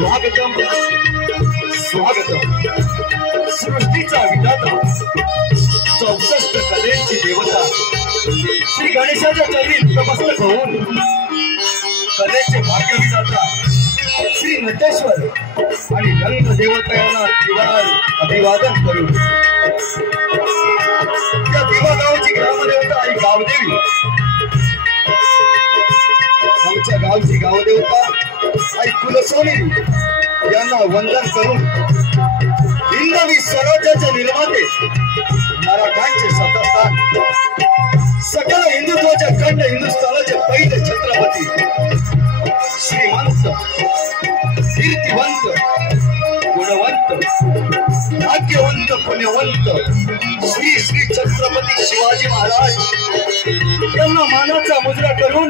स्वागतम स्वागतम। सृष्टीचा विधाता 64 कलेची देवता श्री गणेशाच्या चरणी नतमस्तक होऊन कलेचे भाग्य विधाता श्री नटेश्वर आणि रंग देवता यांना अभिवादन करू। त्या दिवा गावची ग्रामदेवता आई गावदेवी, आमच्या गावची गावदेवता आई कुलस्वामी यांना वंदन करून हिंदवी स्वराज्याचे निर्माते मराठांचे सत्तास्थान सकल हिंदुत्वाच्या खंड हिंदुस्थानाचे पहिले छत्रपती श्रीमंत कीर्तिवंत गुणवंत भाग्यवंत पुण्यवंत श्री श्री छत्रपती शिवाजी महाराज यांना मानाचा मुजरा करून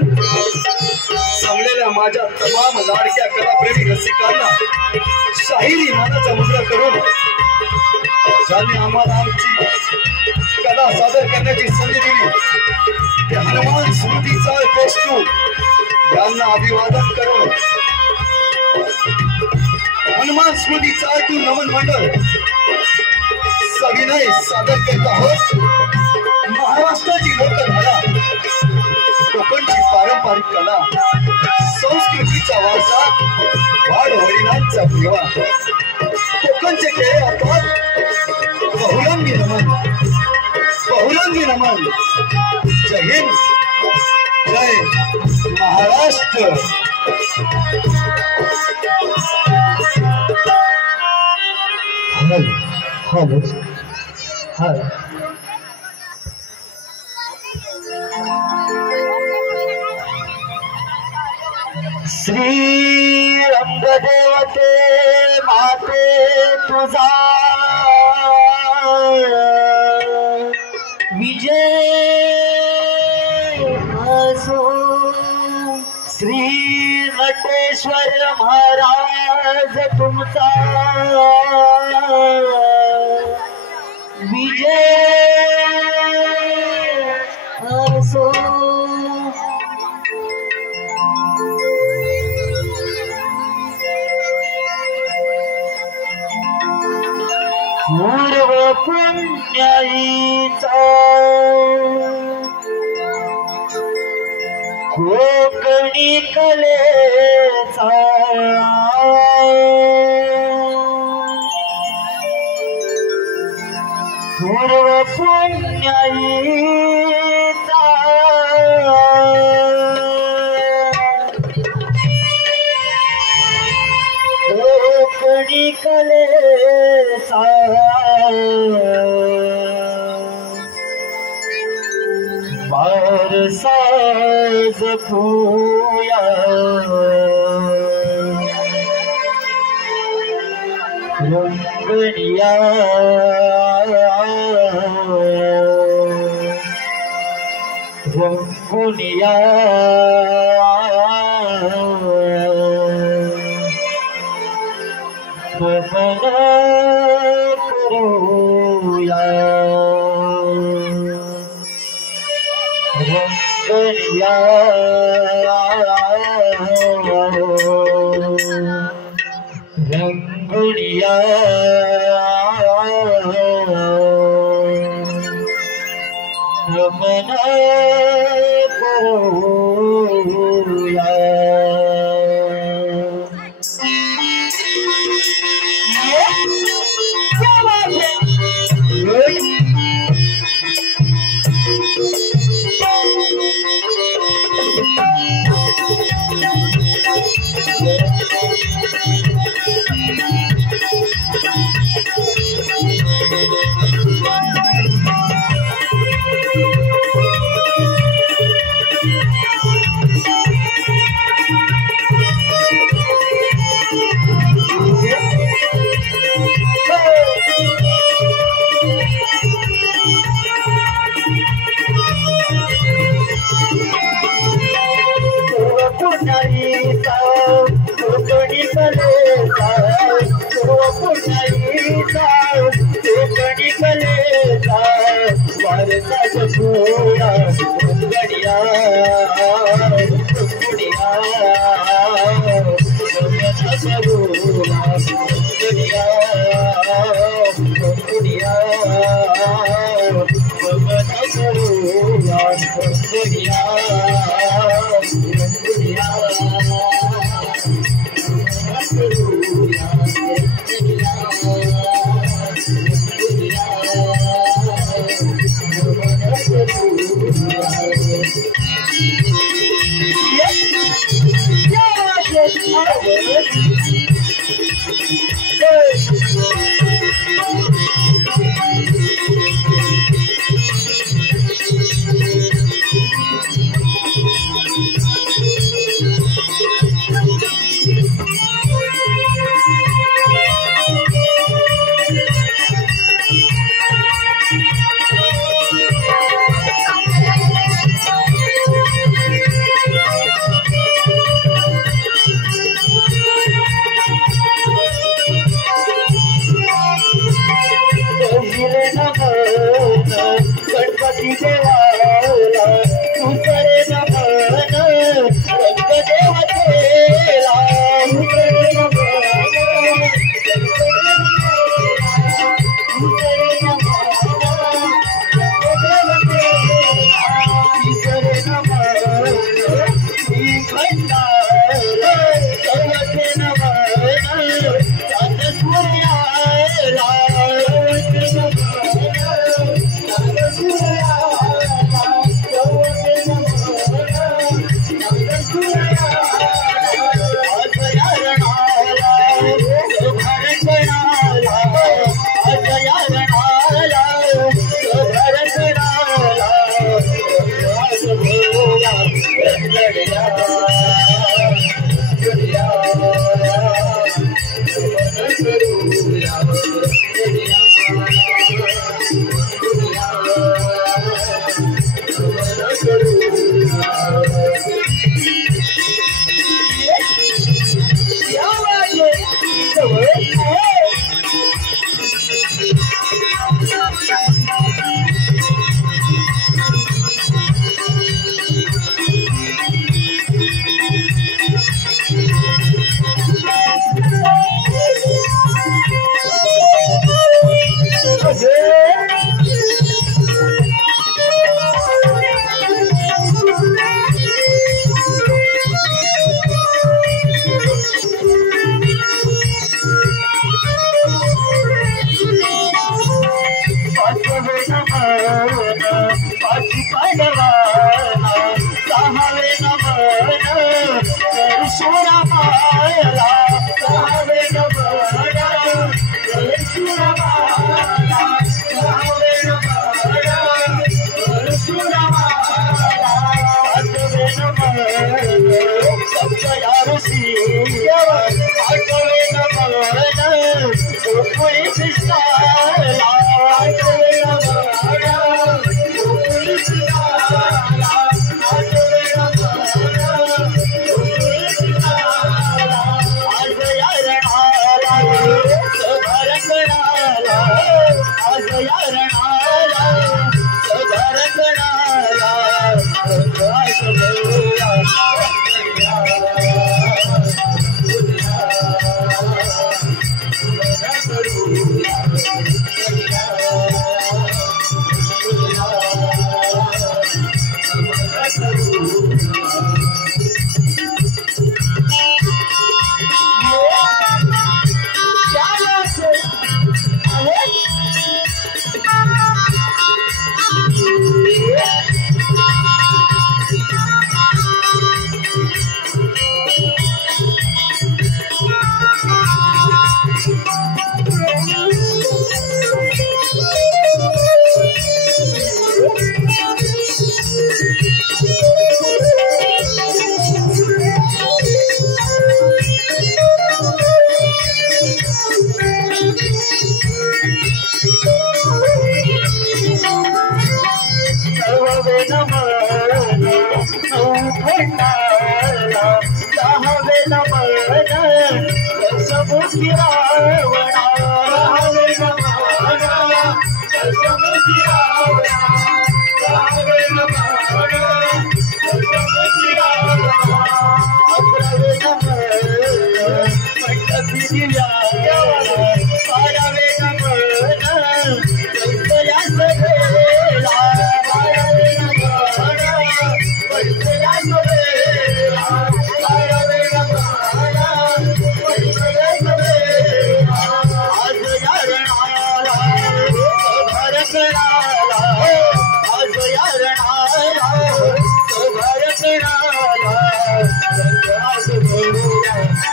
जमलेल्या माझ्या तमाम लाडक्या कलाप्रेमी रसिकांना शाहिरी मानाचा मुजरा करून ज्यांनी आम्हाला आमची कला सादर करण्याची संधी दिली ते हनुमान स्मृतीचा कोष्टू यांना अभिवादन करून हनुमान स्मृती चाळतू नमन मंडळ सविनय सादर करत आहोत। महाराष्ट्राची लोकधारा, कोकणची पारंपरिक कला, संस्कृतीचा वारसा, वाढ वडिलांचा ठेवा, कोकणचे खेळ अर्थात बहुरंगी नमन, बहुरंगी नमन। जय हिंद, जय महाराष्ट्र। हेलो हाय श्री रंगदेवते माते तुझा विजय असो। श्री नटेश्वर महाराज तुमचा विजय असो। पूर्व पुण्याईचा कोकणी कलेचा पूर्व पुण्याईचा कोकणी कलेचा बारसाज फूया रंगनिया रंगनिया करूया रंगनिया रंगनिया रमन करूया। बढ़िया गणपती देवाला तुझरे नमन रंगदेव केला तुझरे नमन तुझरे नमन तुझरे नमन श्री भंडार सर्वते नमन चांद सूर्याला आज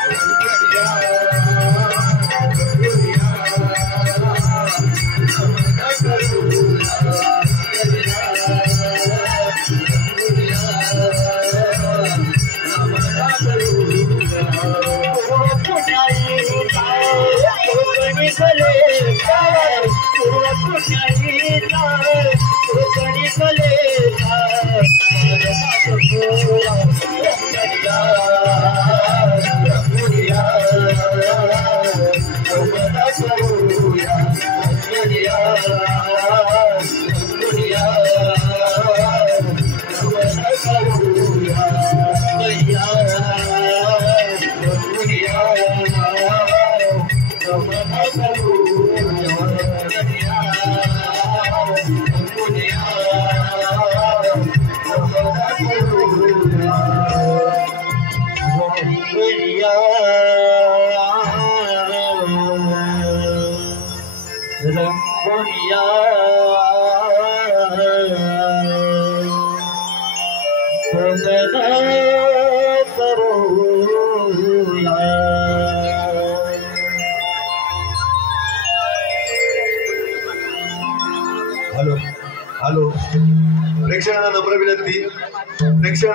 हॅलो प्रेक्षकांना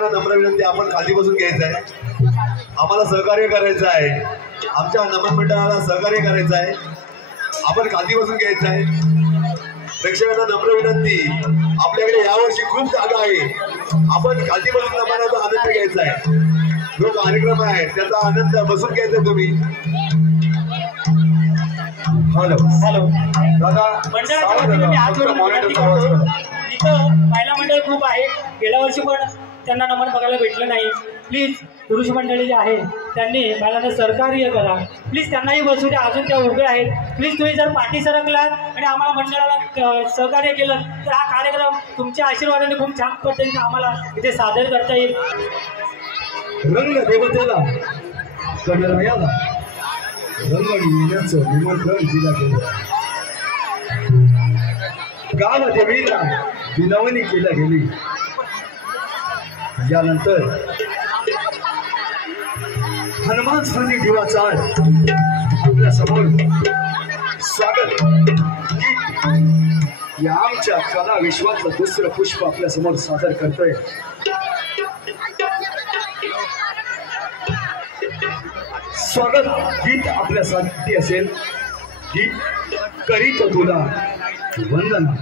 नम्र विनंती आपण खाली बसून घ्यायचं आहे. आम्हाला सहकार्य करायचं आहे. आमच्या नमन मंडळाला सहकार्य करायचं आहे. आपण खाली बसून घ्यायचं आहे. प्रेक्षकांना नम्र विनंती, आपल्याकडे यावर्षी खूप जागा आहे. आपण खाली बसून नमनाचा आनंद घ्यायचा आहे. जो कार्यक्रम आहे त्याचा आनंद बसून घ्यायचा तुम्ही. हॅलो दादा इथं महिला मंडळ खूप आहे. गेल्या वर्षी पण त्यांना नमन बघायला भेटलं नाही. प्लीज पुरुष मंडळी जे आहे त्यांनी महिलांना सहकार्य करा. प्लीज त्यांनाही बसू द्या. अजून त्या उभे आहेत. प्लीज तुम्ही जर पाठी सरकलात आणि आम्हाला मंडळाला सहकार्य केलं तर हा कार्यक्रम तुमच्या आशीर्वादाने खूप छान पद्धतीने आम्हाला इथे सादर करता येईल. रंग देवतेला कन्हैयाला रंगणी येण्याचं निमंत्रण दिलं गेलं. गाव देवीला विनवणी केल्या गेली. यानंतर हनुमान स्वामी दिवा चाळ आपल्या समोर स्वागत गीत या आमच्या कला विश्वातलं दुसरं पुष्प आपल्या समोर सादर करतोय. स्वागत गीत आपल्यासाठी असेल. गीत करीत तुला वंदना.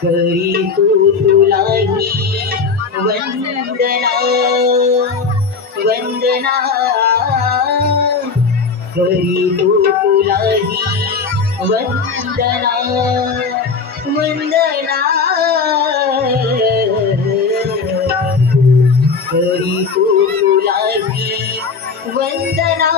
करी तो तुलाही वंदना वंदना करी तो तुलाही वंदना वंदना करी तो तुलाही वंदना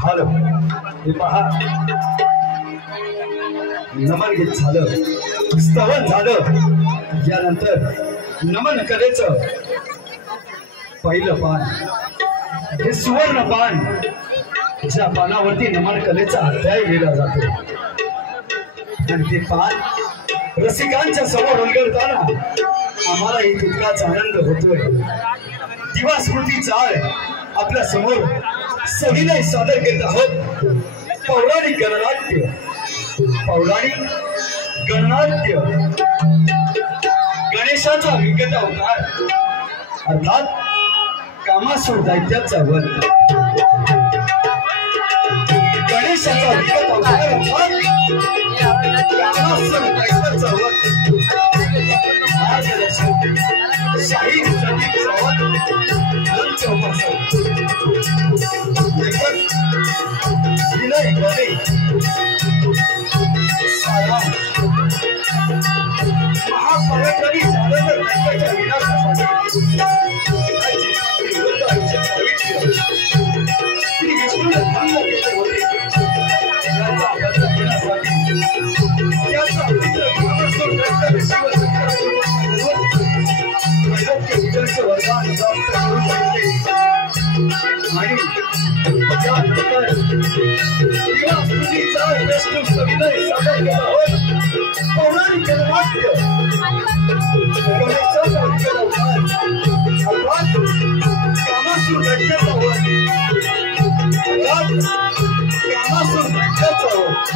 हॅलो हे पहा नमन गीत झालं स्तवन झालं यानंतर नमन कलेचं पहिलं पान हे सुवर्ण पान ज्या पानावरती नमन कलेचा अध्याय लिहिला जातो आणि ते पान रसिकांच्या समोर उलगडताना आम्हालाही तितकाच आनंद होतोय दिवा स्मृती चाळ आपल्या समोर सविनय सादर करीत आहोत पौराणिक गणनाट्य गणेशाचा विकट अवतार अर्थात कामासूर दैत्याचा वध गणेशाचा विकट अवतार अर्थात कामासूर दैत्याचा वध शाहीर संदीप सावंत यांच्या उपासक विनय गणे महापराक्रमी साधकर रंगाच्या विनाशासाठी श्री विष्णूने भंग केले होते याचा बदला घेण्यासाठी त्याचा पुत्र कामासूर दैत्याने विजयाचे वरदान प्राप्त करून घेतले आणि त्यानंतर दिवा स्मृतीचा विष्णू सविनय सादर केला होत पौराणिक गणनाट्य गणेशाचा विकट अवतार अर्थात कामासूर दैत्याचा वध कामासूर दैत्याचा वध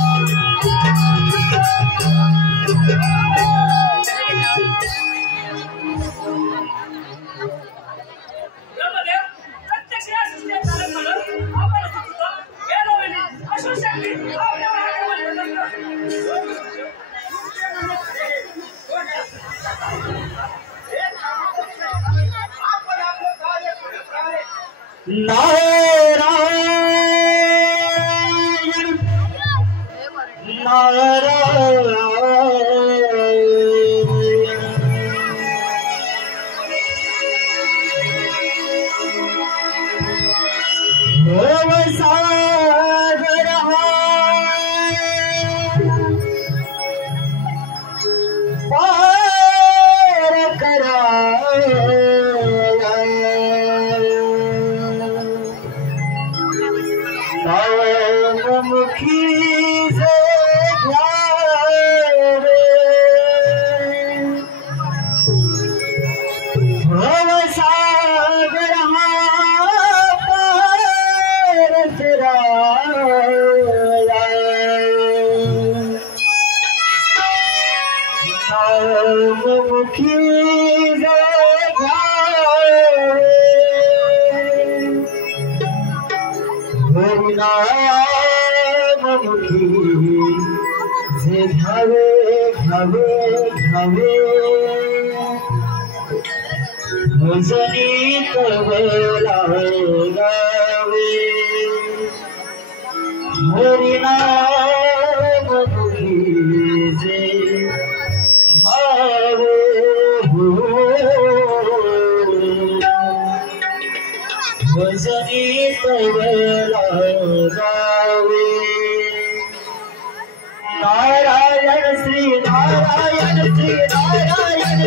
नारायण नारायण नारायण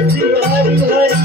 श्री हरि हरि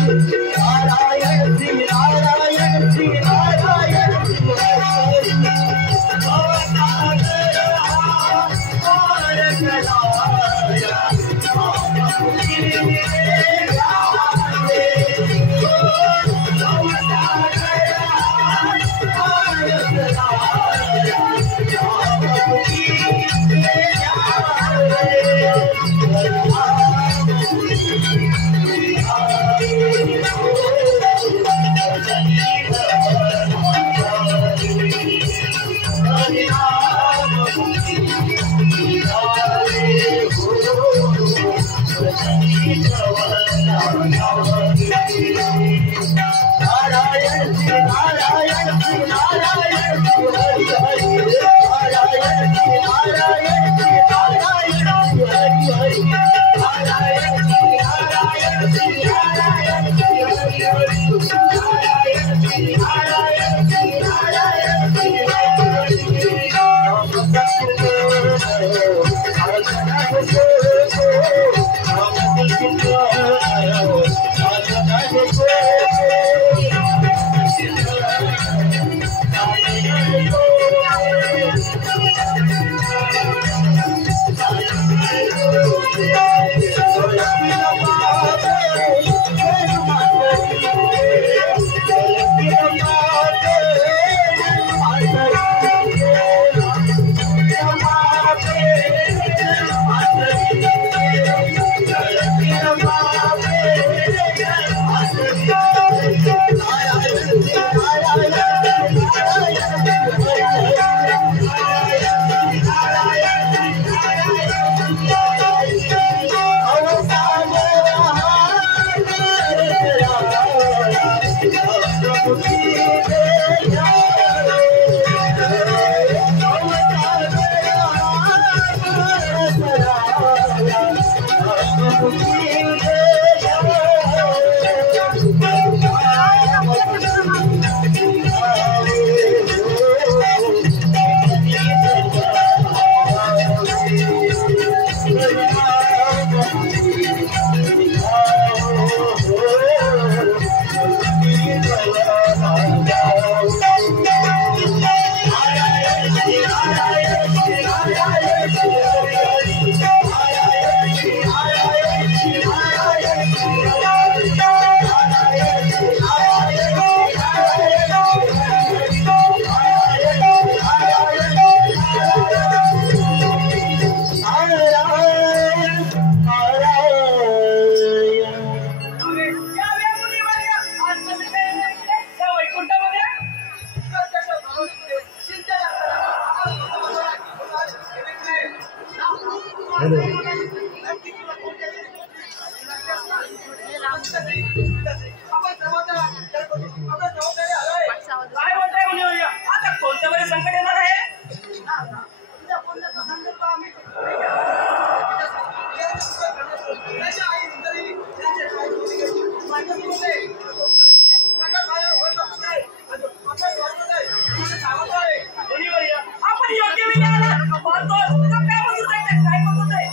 आपण योग्य वेळी आला बोलतो काय बोलत आहे काय बोलत आहे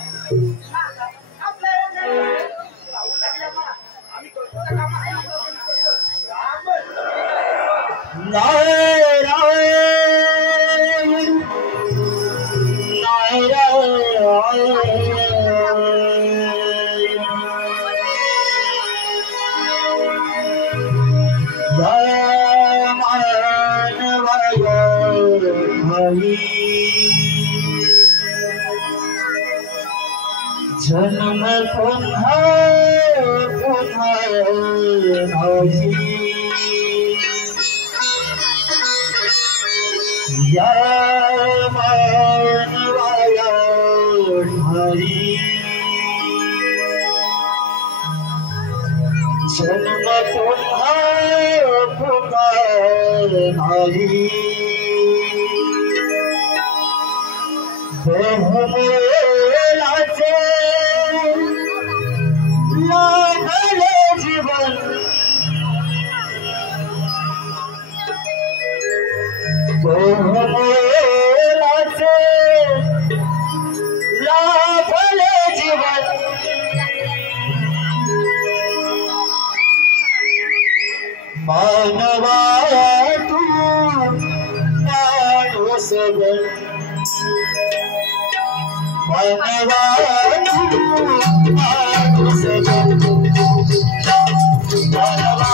जन्म पुन्हा पुन्हा नाही या मानवाया ठाई जन्म पुन्हा पुन्हा नाही बहुमोलाचे लाभले जीवन बहुमोलाचे लाभले जीवन मानवा तू माणूस बन मानवा तू माणूस बन मानवा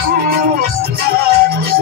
तू माणूस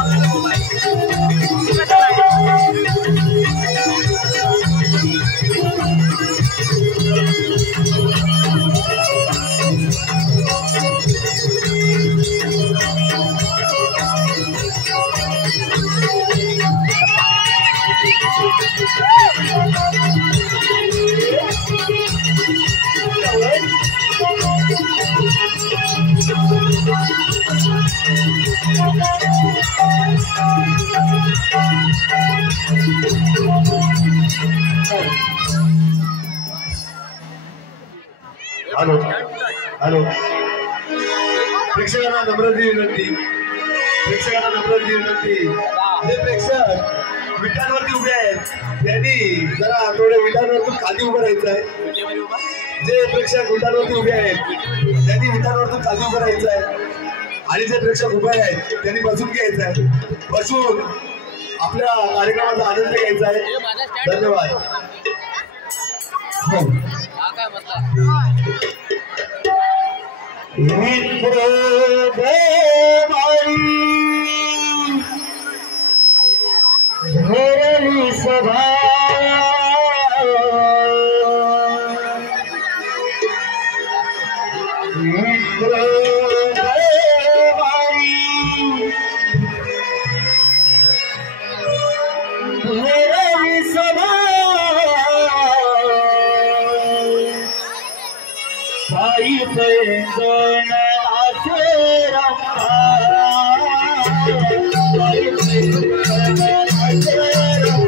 बन हॅलो हॅलो प्रेक्षकांना नम्रती विनंती जे प्रेक्षक विटांवरती उभे आहेत त्यांनी जरा थोडे विटांवरतून खाली उभं राहायचं आहे. जे प्रेक्षक विटांवरती उभे आहेत त्यांनी विटांवरतून खाली उभं राहायचं आहे आणि जे प्रेक्षक उभे आहेत त्यांनी बसून घ्यायचं आहे. बसून आपल्या कार्यक्रमाचा आनंद घ्यायचा आहे. धन्यवाद. मित्र देवारी घेरली सभा मित्र देवारी घेरली सभा साई पैंजण नाचे रंगा साई पैंजण नाचे रंगा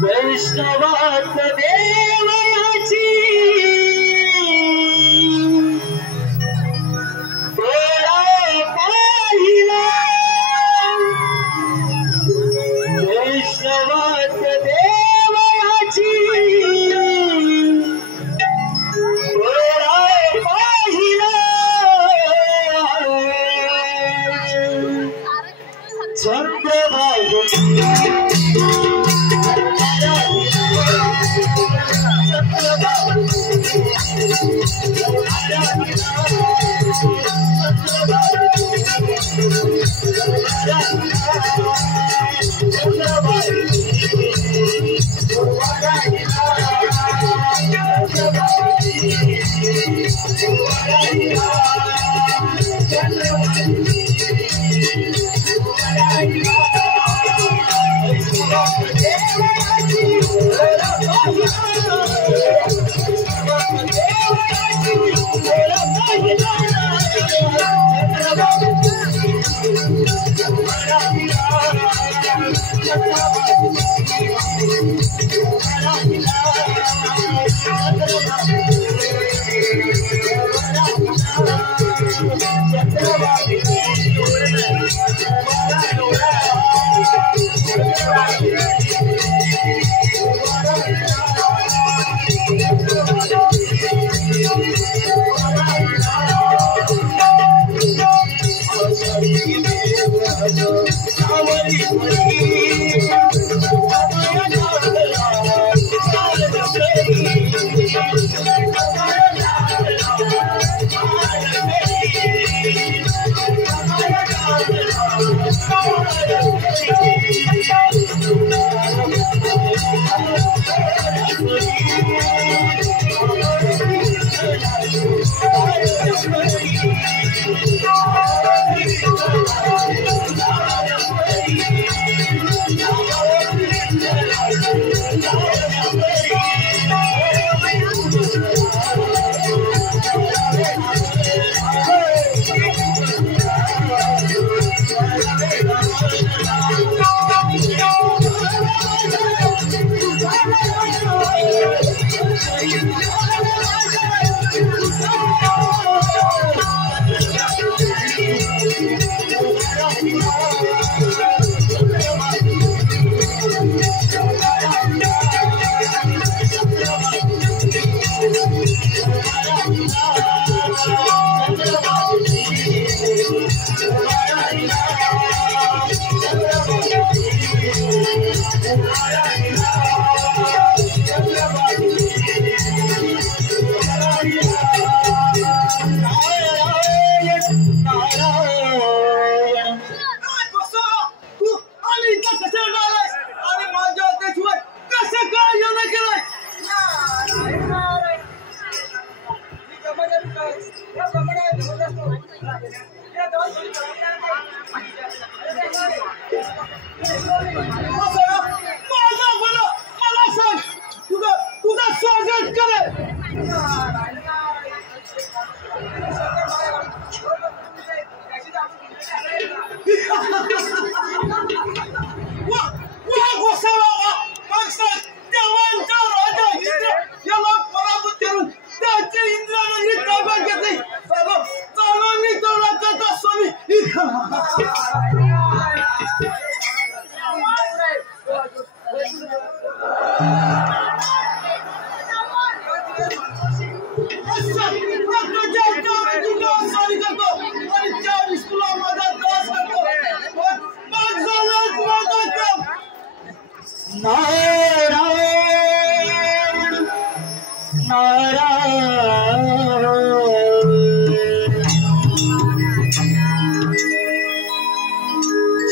वैष्णवात देवयाची डोळा पाहिला वैष्णवात देवयाची डोळा पाहिला चंद्रभाऊ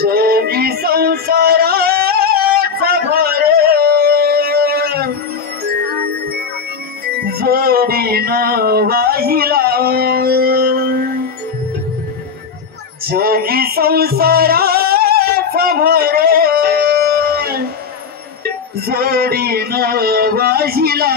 जगी संसाराचा भार जोडीनं वाहिला जगी संसाराचा भरे जोडीनं वाहिला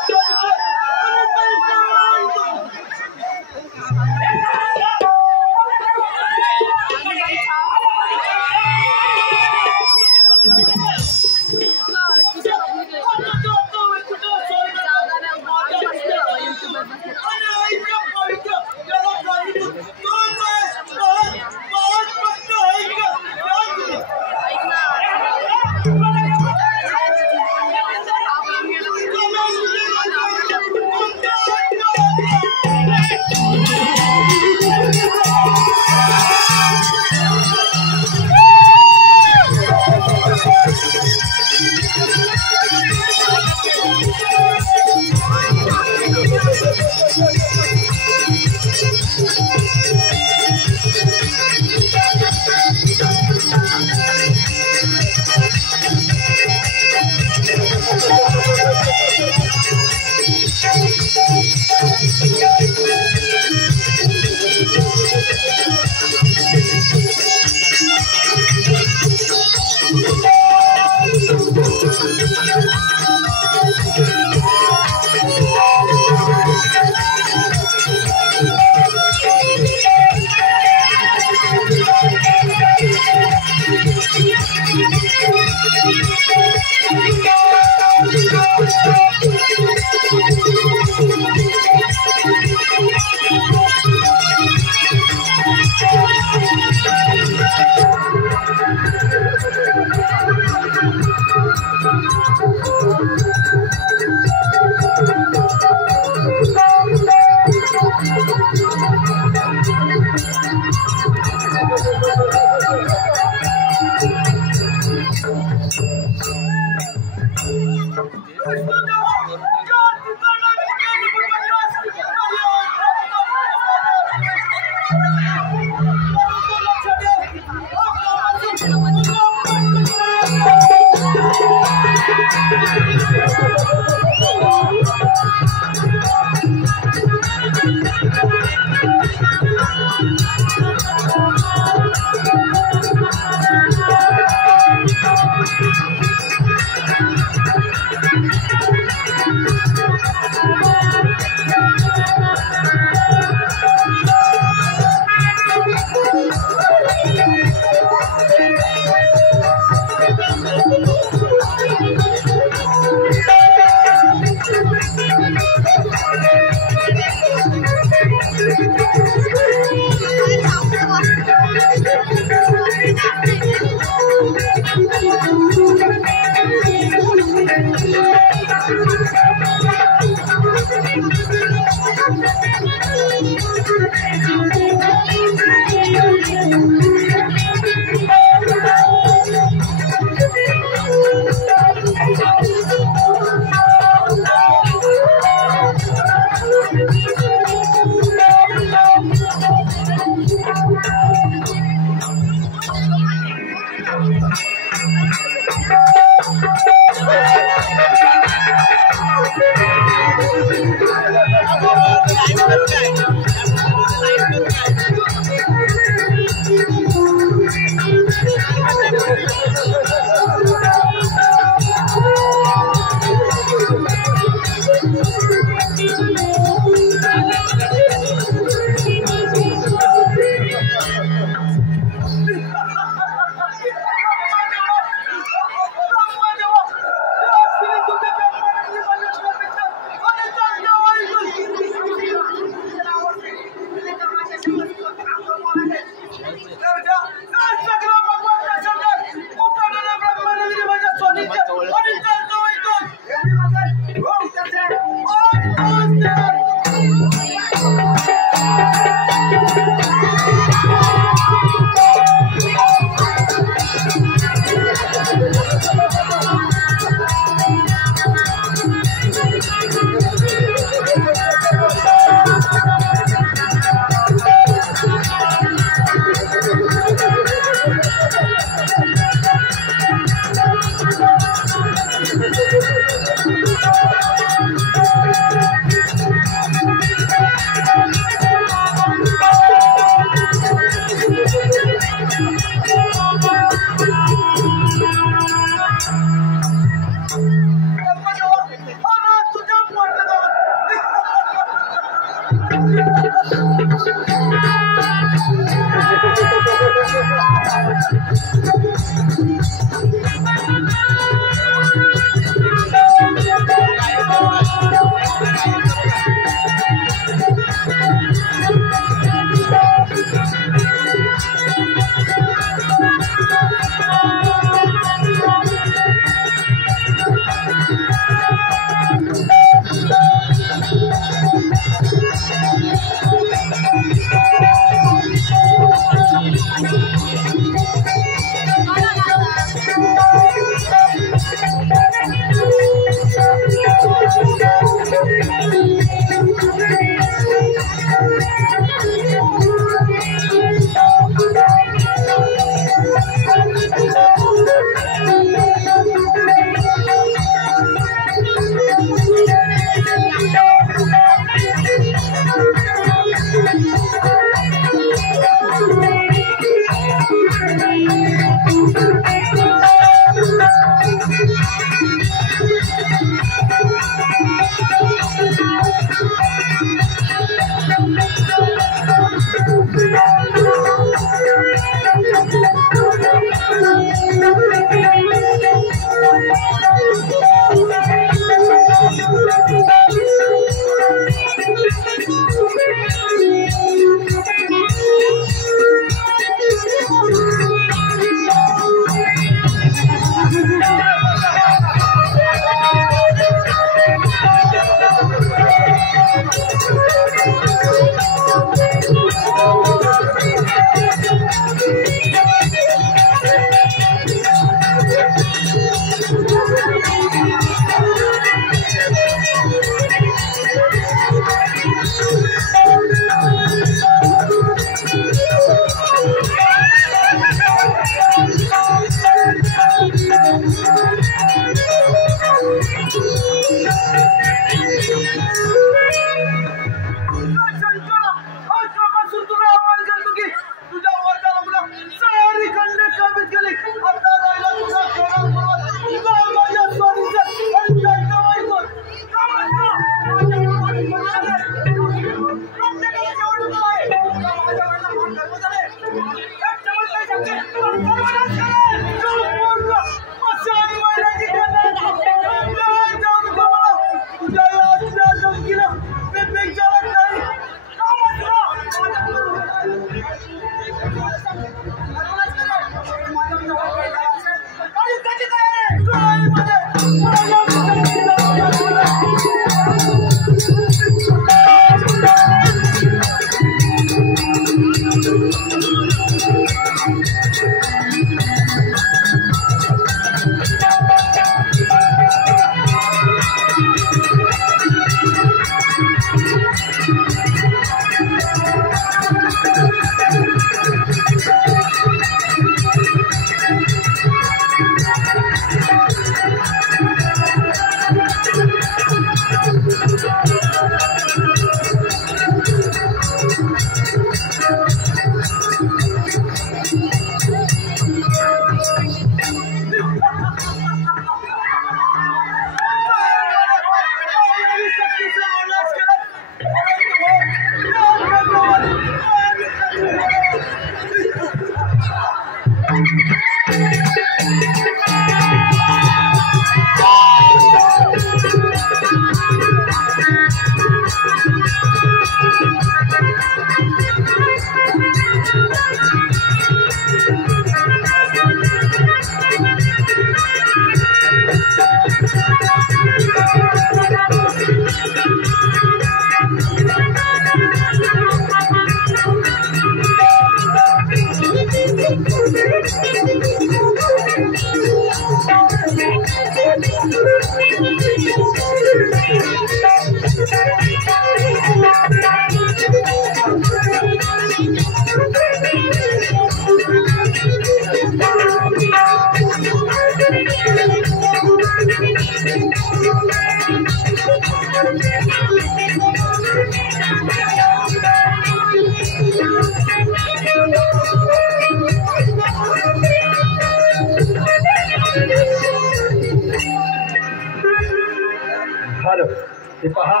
हे पहा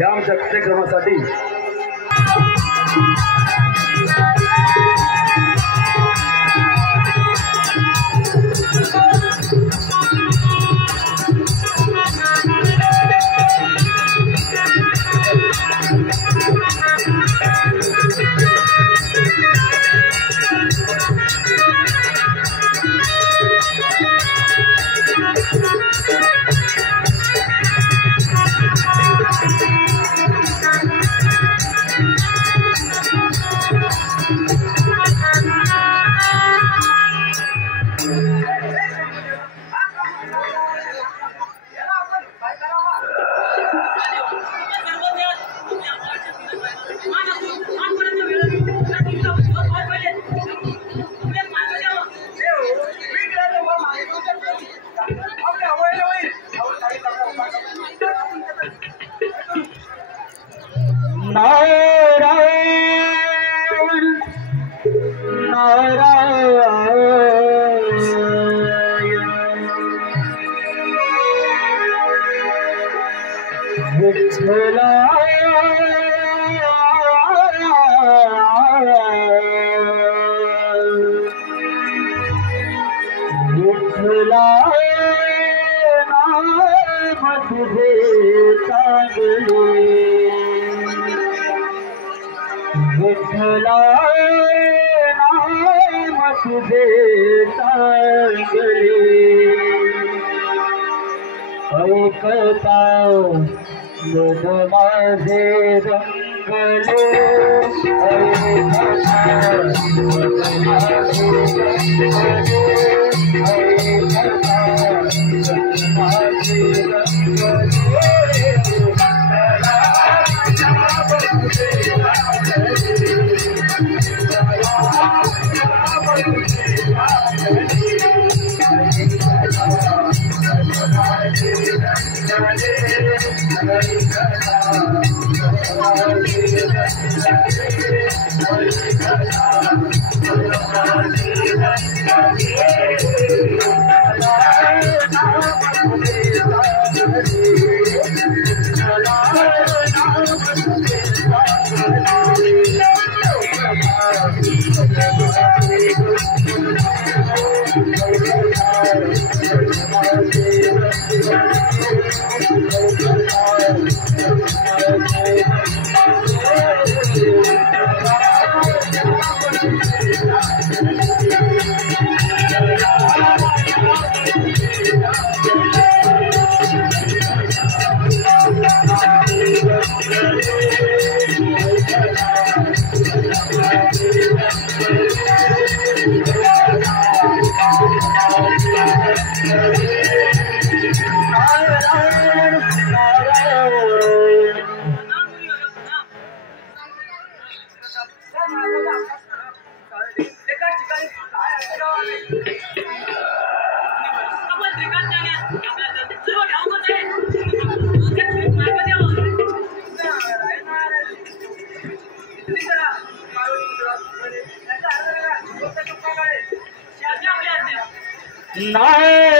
या आमच्या कार्यक्रमासाठी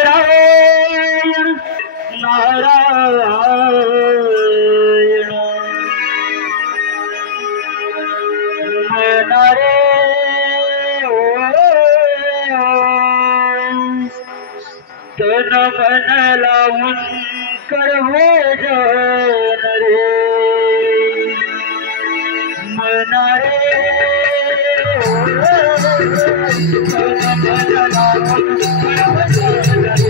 नारायण नारायण नारे तन मन लावून करवे जन रे मनारे तन मन लावून करवे जन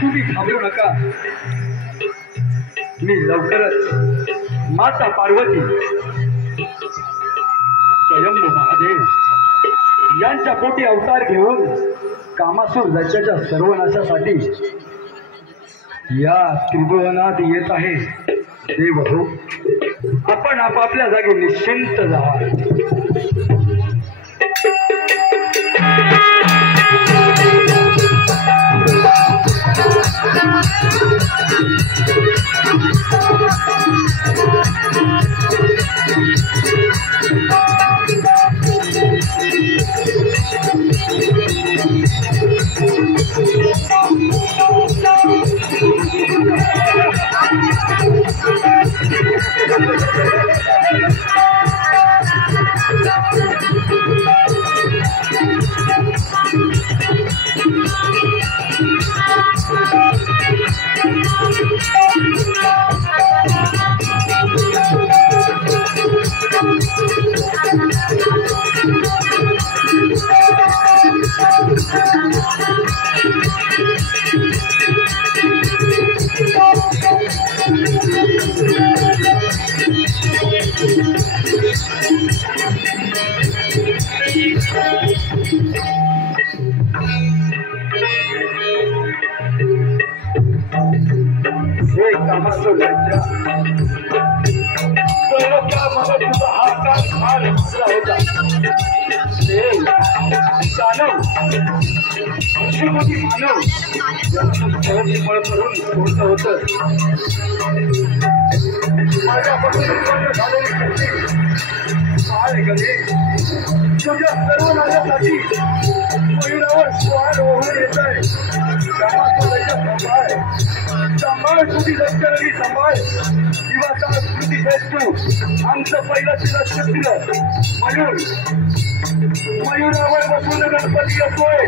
तुम्ही घाबरू नका. मी लवकरच माता पार्वती, स्वयंभू महादेव यांच्या पोटी अवतार घेऊन कामासूर दैत्याच्या सर्वनाशासाठी या त्रिभुवनात येत आहे. देव हो, आपण आपापल्या जागी निश्चिंत जावा. तुझ्या सर्व नाण्यासाठी मयुरावर स्वार होऊन येत आहे. सांभाळ तुझी लष्करी सांभाळ. दिवाचा स्मृती भेटतो आमचं पहिलं तिला मयूर. मयुरावर बसून गणपती येतोय.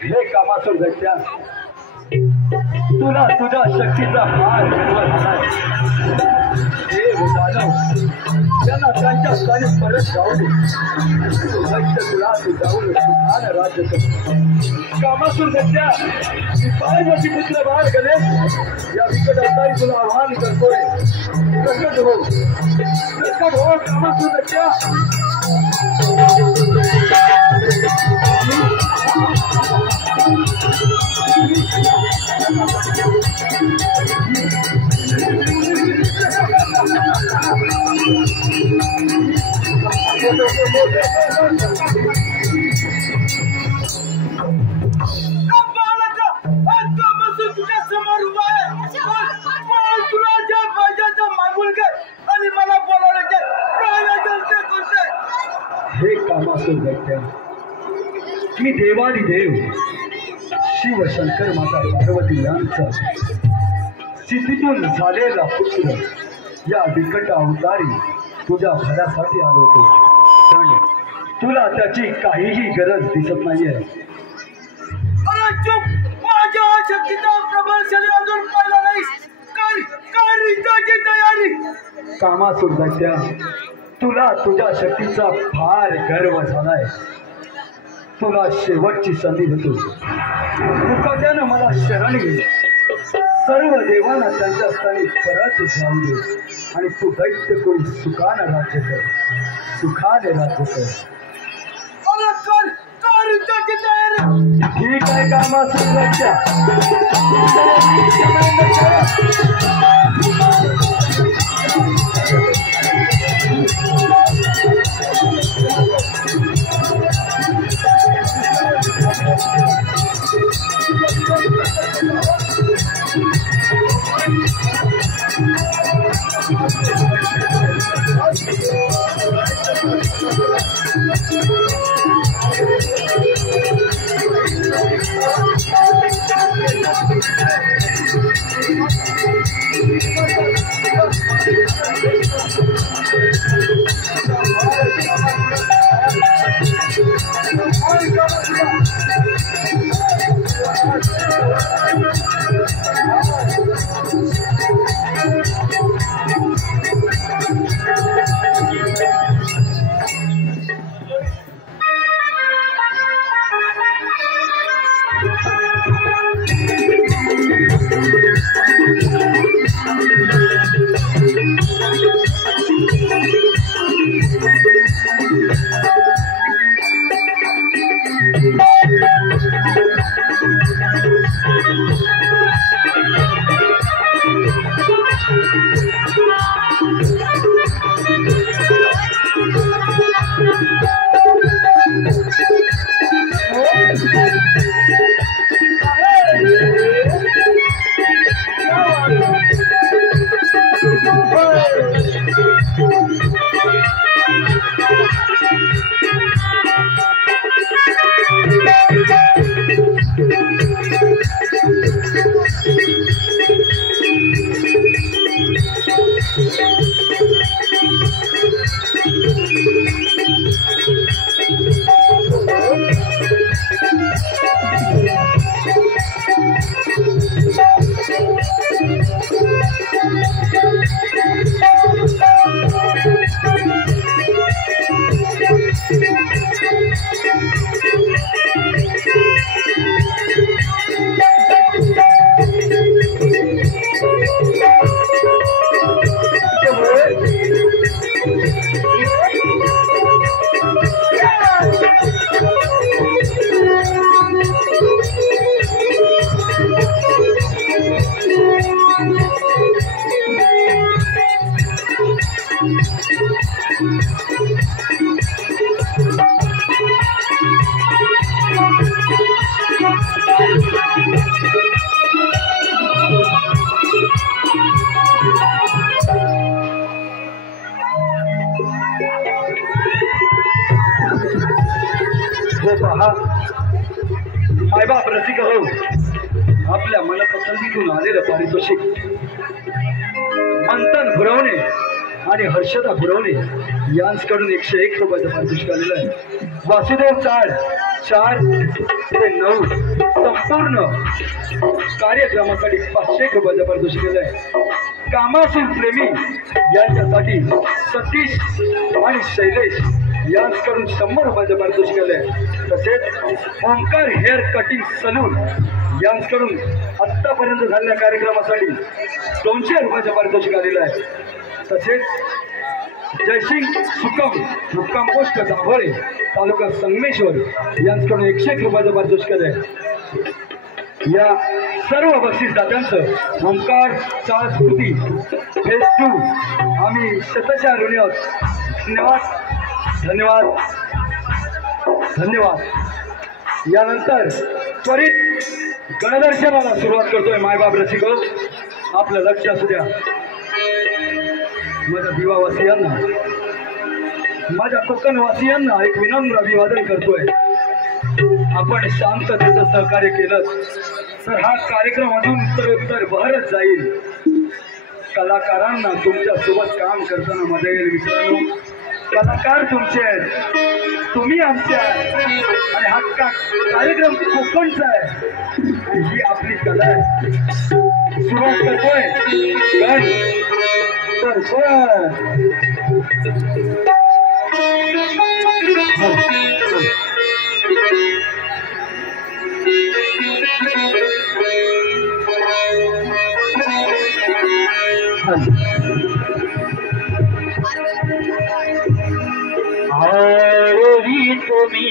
हे कामासूर दैत्या, तुला तुझ्या शक्तीचा फार गर्व झालाय. देव दानव त्यांना त्यांच्या स्थानी परत जाऊ दे. तुला तू जाऊन सुखाने राज्य कर. कामासूर दैत्या, पार्वती पुत्र बाळ गणेश या विकटाचाही तुला आव्हान करतोय. प्रकट हो कामासूर दैत्या. हे कामासूर दैत्या, मी देवादिदेव शिव शंकर माता पार्वती यांचा सिद्धीतून झालेला पुत्र या विकट अवतारी तुझ्या भल्यासाठी आलो होतो. पण तुला त्याची काहीही गरज दिसत नाहीये. अरे चुप, माझ्या शक्तीचा प्रबळ शरीर अजून पाहिला नाही. काय रिचाची तयारी. कामासूर दैत्या, तुला तुझ्या शक्तीचा फार गर्व झालाय. तुला शेवटची संधी देतो. मुकाट्यानं मला शरण घे. सर्व देवांना त्यांच्या स्थानी परत जाऊ दे आणि तू दैत्य कोण सुखाने राज्य कर. सुखाने राज्य कर. अरे काय युद्धाची तयारी. ठीक आहे कामासून लक्ष्या मायबाप रसिक हो आपल्या मनपसंतीतून आलेलं पारितोषिक मंथन पुरवणे आणि हर्षदा पुरवणे यांच्याकडून 101 रुपयाचं पारितोषिक आलेलं आहे. वासुदेव 4 ते 9 संपूर्ण कार्यक्रमासाठी 500 रुपयाचं पारितोषिक आलं आहे. कामासून प्रेमी यांच्यासाठी सतीश आणि शैलेश यांच्याकडून 100 रुपयाचं पारितोषिक आलं आहे. तसेच ओंकार हेअर कटिंग सलून यांच्याकडून आत्तापर्यंत झालेल्या कार्यक्रमासाठी 200 रुपयाचं पारितोषिक आलेलं आहे. तसेच जयसिंग सुकम मुक्काम पोस्ट दाभोळे तालुका संगमेश्वर यांच्याकडून 101 रुपयाचं पारितोषिक आलं आहे. या सर्व बक्षीसदात्यांचं ओंकार चाळ स्मृती फेज 2 आम्ही शतशः ऋणी आहोत. धन्यवाद धन्यवाद धन्यवाद. यानंतर त्वरित गणदर्शनाला सुरुवात करतोय. मायबाप रसिको आपलं लक्ष असू द्या. माझ्या दिवावासियांना माझ्या कोकणवासियांना एक विनम्र अभिवादन करतोय. आपण शांततेचं सहकार्य केलं तर हा कार्यक्रम अजून उत्तरोत्तर बहरत जाईल. कलाकारांना तुमच्या सोबत काम करताना मजा येईल. मित्रांनो, कलाकार तुमचे आहेत, तुम्ही आमचे आहे आणि हा कार्यक्रम कोकणचा आहे. ही आपली कला आहे. सुरुवात करतोय गण आरोही तुम्ही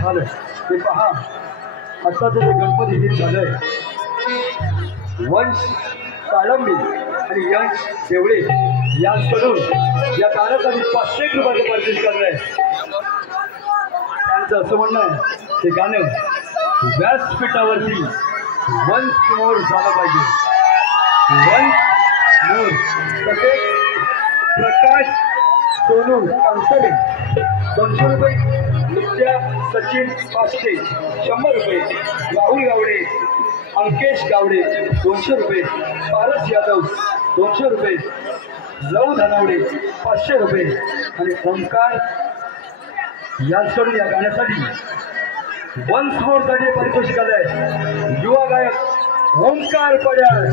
झालं ते पहा आत्ताचं जे गणपती गीत झालंय वंश ताळंबी आणि यश शेवळे यांकडून या गाण्यासाठी 500 रुपयाचं पर्चेस करलंय. त्यांचं असं म्हणणं आहे ते गाणं व्यासपीठावरती वन्स मोर झालं पाहिजे. Once more. तसेच प्रकाश सोनू कांसडे 200 रुपये, नित्या सचिन 500, 100 रुपये, राहुल गावडे, अंकेश गावडे 200 रुपये, पारस यादव 200 रुपये, लव धनावडे 500 रुपये आणि ओंकार यांच्याकडून या गाण्यासाठी वन्स मोर साठी पारितोषिक आलंय. युवा गायक ओंकार पड्याळ.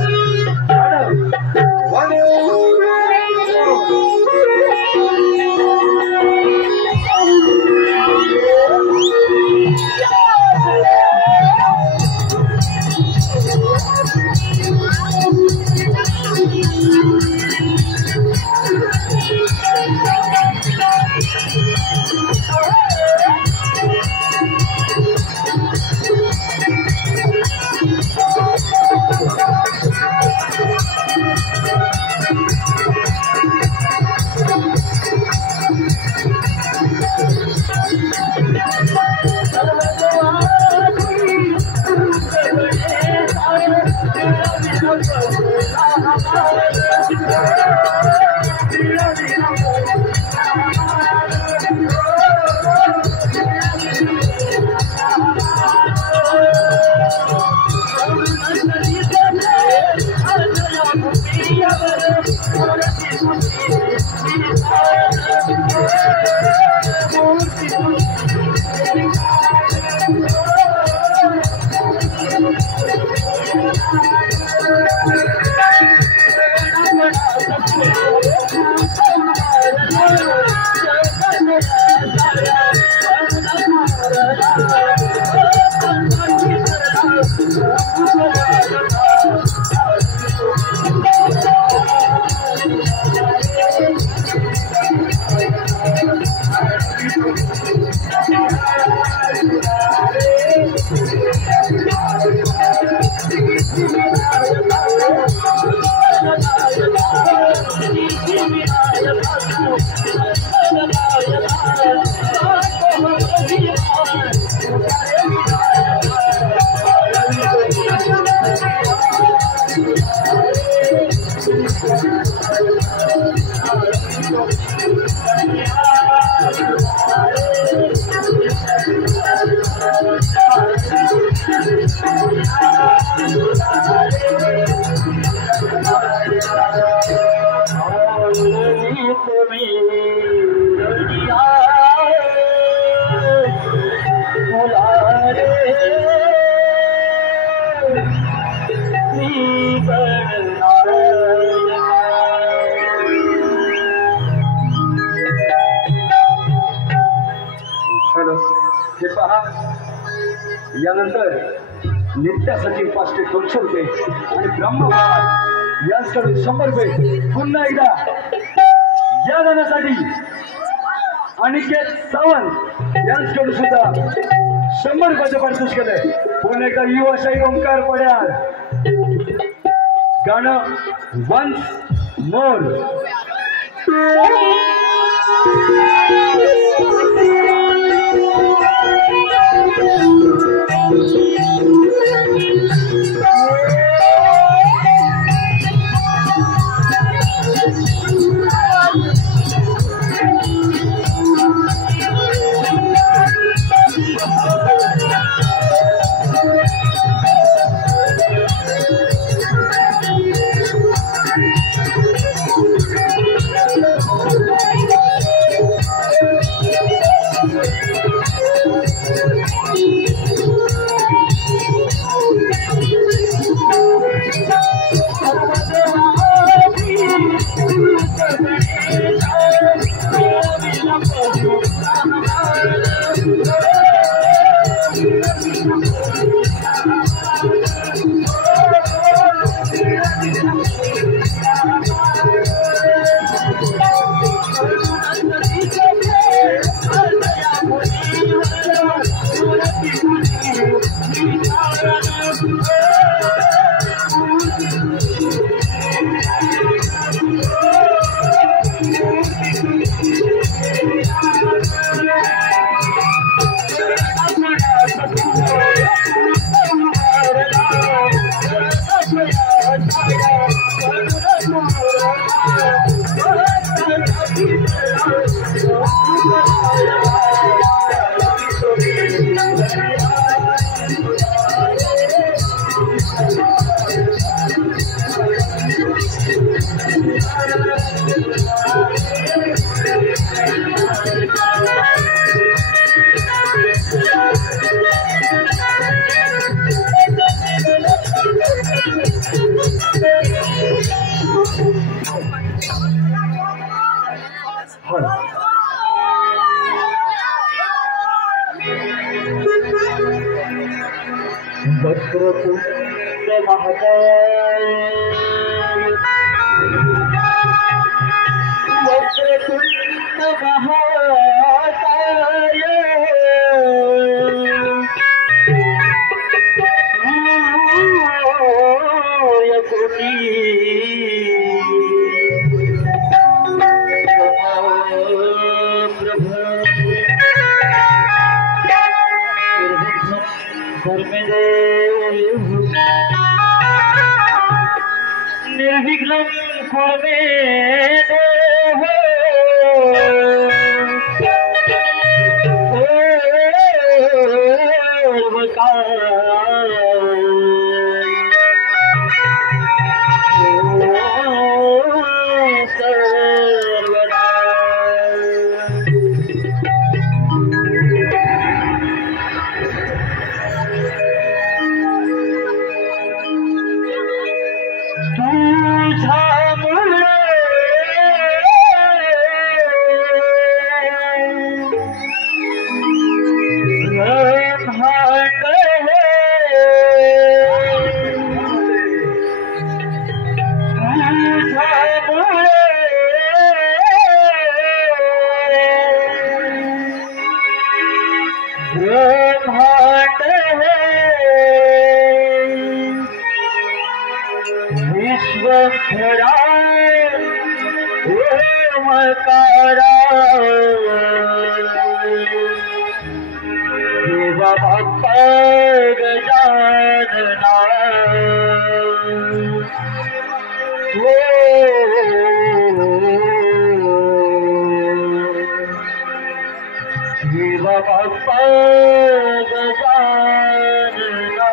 हे पहा यानंतर नित्या सचिन 500, 200 रुपये आणि ब्रह्मकुमार यांच्याकडून 100 रुपये. पुन्हा एकदा या गाण्यासाठी अनिकेत सावंत यांच्याकडून सुद्धा 100 रुपयाचं पारितोषिक केलंय. पुन्हा एकदा युवाशाही ओंकार पड्याळ. गाणं वन्स मोर. वक्रतुंड महाकाय वक्रतुंड महाकाय सूर्यकोटि निर्विघ्नं कुरु मे विश्वभरा ओमकारा देवभक्त गजानना देवभक्त गजानना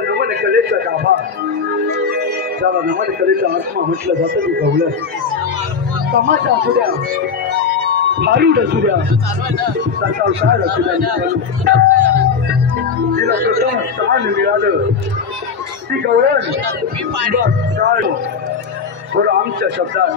नमन कलेचा गाभा ज्याला नमन कलेचा आत्मा म्हटलं जातं मी गवलं तमाशा असू द्या भारूड असू द्या सकाळ असू द्या तिला प्रथम स्थान मिळालं ती गवळण बरं आमच्या शब्दात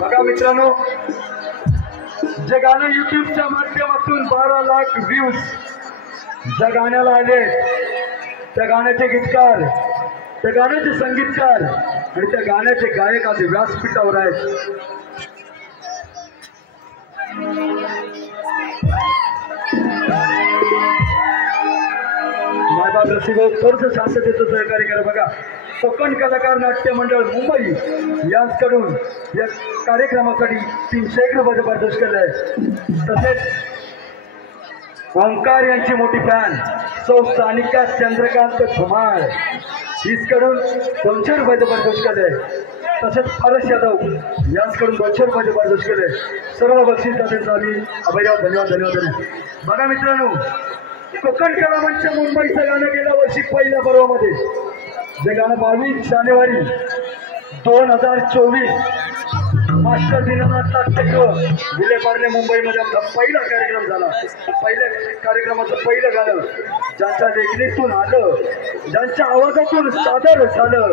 बघा मित्रांनो, जे गाणं युट्यूबच्या माध्यमातून 12 लाख व्ह्यूज ज्या गाण्याला आले, त्या गाण्याचे गीतकार, त्या गाण्याचे संगीतकार आणि त्या गाण्याचे गायक आज व्यासपीठावर आहेत. मायबाप रसिको थोडंसं शांततेचं सहकार्य करा. बघा, कोकण कलाकार नाट्य मंडळ मुंबई यांच्याकडून या कार्यक्रमासाठी 300 रुपये बरदास्त केलं आहे. तसेच ओंकार यांची मोठी फॅन सौ सानिका चंद्रकांत धुमाळ, इसकडून 200 रुपयाचं पारितोषिक केलंय. तसेच फारस यादव यांच्याकडून 200 रुपयाचं पारितोषिक केलंय. सर्व बक्षीस दात्यांचा आम्ही अभयराव धन्यवाद. बघा मित्रांनो, कोकण कला मंच मुंबईचं गाणं गेल्या वर्षी पहिल्या पर्वामध्ये जे गाणं 22 जानेवारी 2024 मास्टर दीनानाथ नाट्यगृह विलेपार्ले मुंबईमध्ये आमचा पहिला कार्यक्रम झाला. पहिल्या कार्यक्रमाचं पहिलं गाणं ज्यांच्या लेखणीतून आलं, ज्यांच्या आवाजातून सादर झालं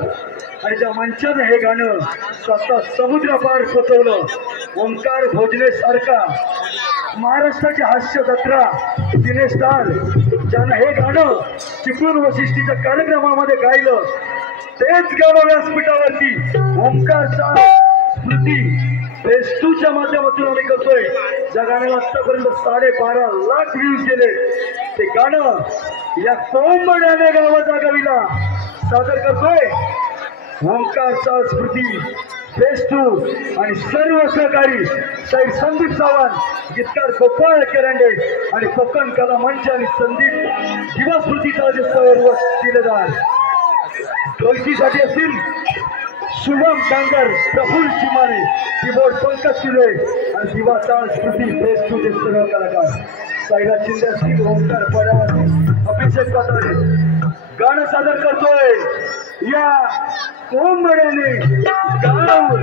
आणि ज्या मंचानं हे गाणं स्वतः समुद्रपार पोचवलं, ओंकार भोजने सारखा महाराष्ट्राची हास्य जत्रा दिनेश दाल ज्यानं हे गाणं चिपळूण वशिष्ठीच्या कार्यक्रमामध्ये गायलं, तेच गाणं व्यासपीठावरती ओंकारचा स्मृती फेस्टूच्या माध्यमातून आम्ही करतोय. ज्या गाण्याला आतापर्यंत 12.5 लाख व्ह्यूज गेले, ते गाणं या कोंबड्याने गावाचा कवीला सादर करतोय. ओंकारचा स्मृती फेस्टू आणि सर्व सहकारी साहेब संदीप सावंत, गीतकार गोपाळ केरांडे आणि कोकण कला मंच आणि संदीप दिवा स्मृतीचा सर्व शिलेदार. ढोलकीसाठी असतील शुभम डांगर, प्रफुल्ल चिमाने, कीबोर्ड पंकज शिले आणि दिवा ताल स्मृती फेस्टूचे सर्व कलाकार. साईराज शिंदे असतील, ओंकार पडाव, अभिषेक पाताळे. गाणं सादर करतोय या कोंबड्याने गाव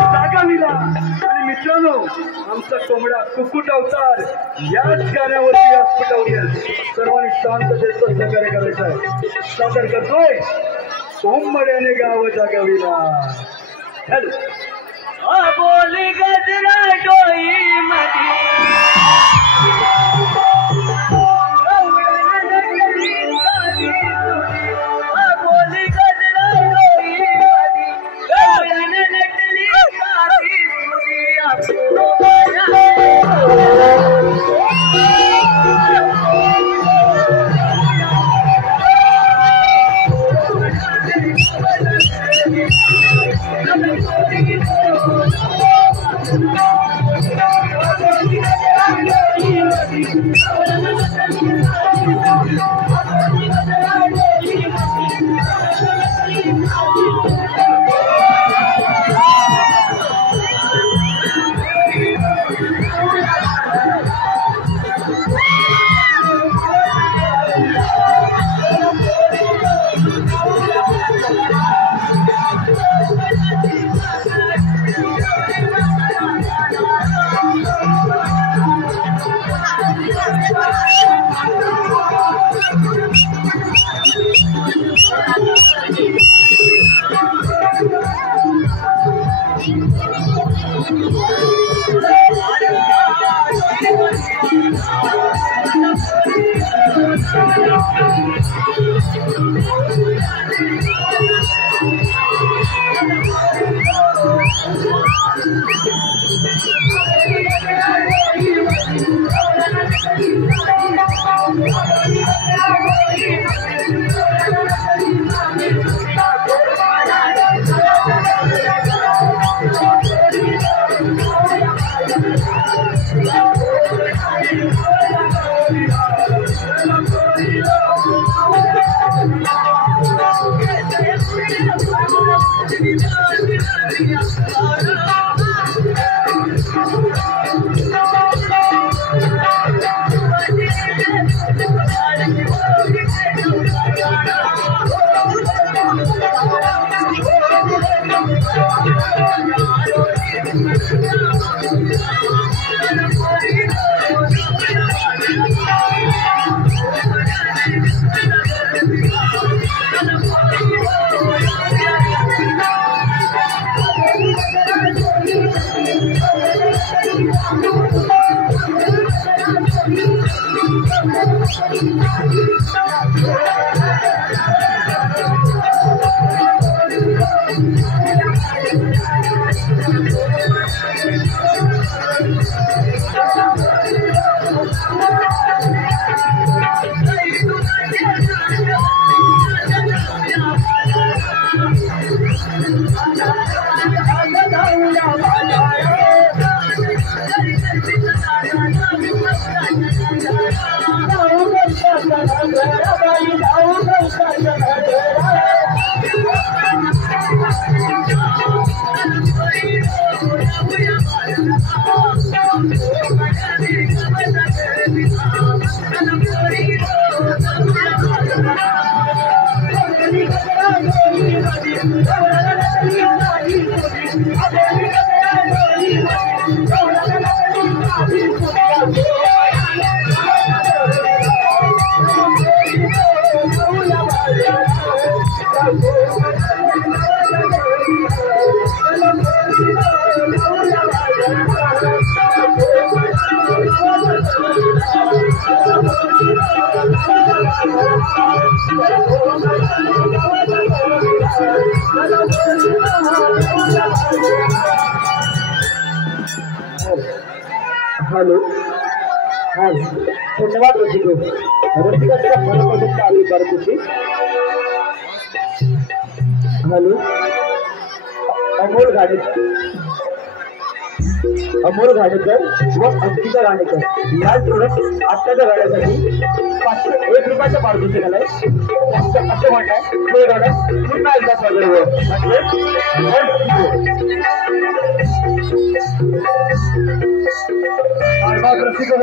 जागाविला. आणि मित्रांनो, आमचा कोंबडा कुक्कुट अवतार याच गाण्यावरती व्यासपीठावर सर्वांनी शांततेचं सहकार्य करायचं आहे. सादर करतोय कोंबड्याने गाव जागाविला. हॅलो. बोली गजरा डोई मधी हेलो हाँ धन्यवाद रसिको रसिका मनापासून चालू करते हेलो अमोल गाडेकर व अंकिता गाडेकर या जोडत आत्ताच्या गाड्यासाठी 501 रुपयाचं पारितोषिक आलंय असं म्हणताय ते गाणं पुन्हा एकदा रसिक हो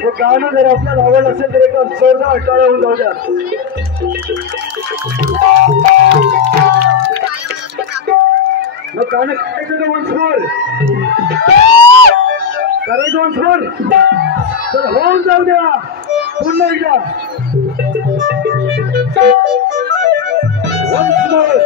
हे गाणं जर आपल्याला आवडलं असेल तर एका जोरदार टाळ्या होऊन जाऊ द्या मग गाणं करायचं once more तर होऊन जाऊ द्या पुन्हा एकदा once more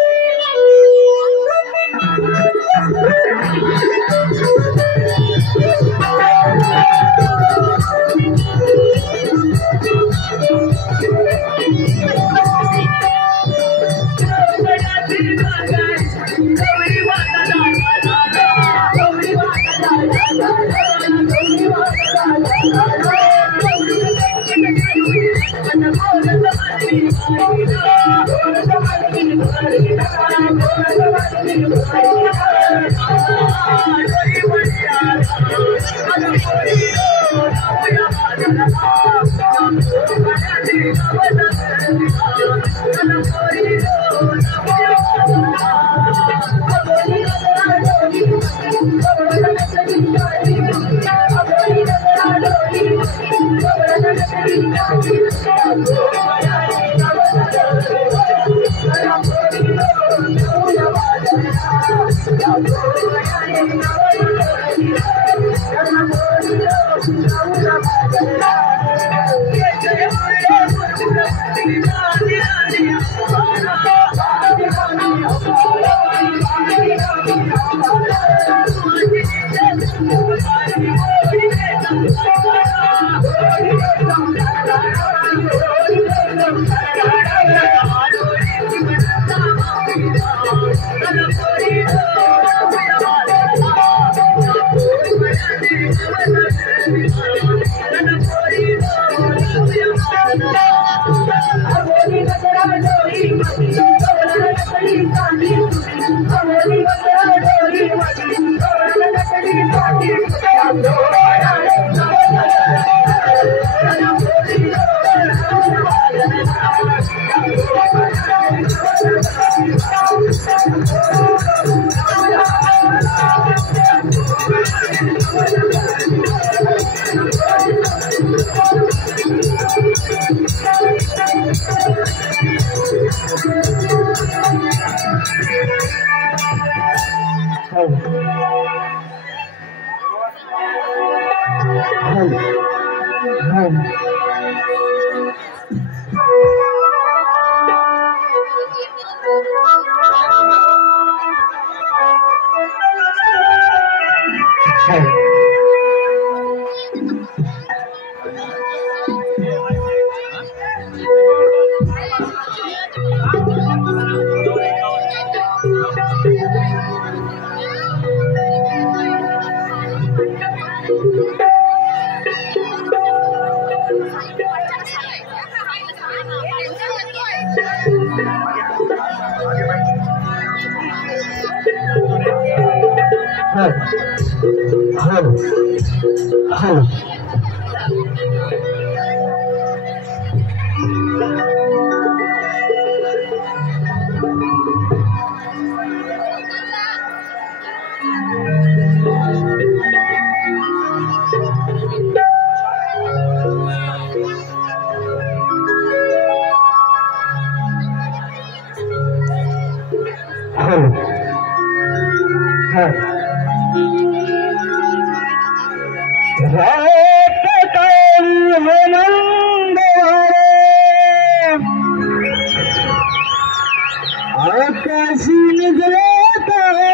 आकाशी निघले तारे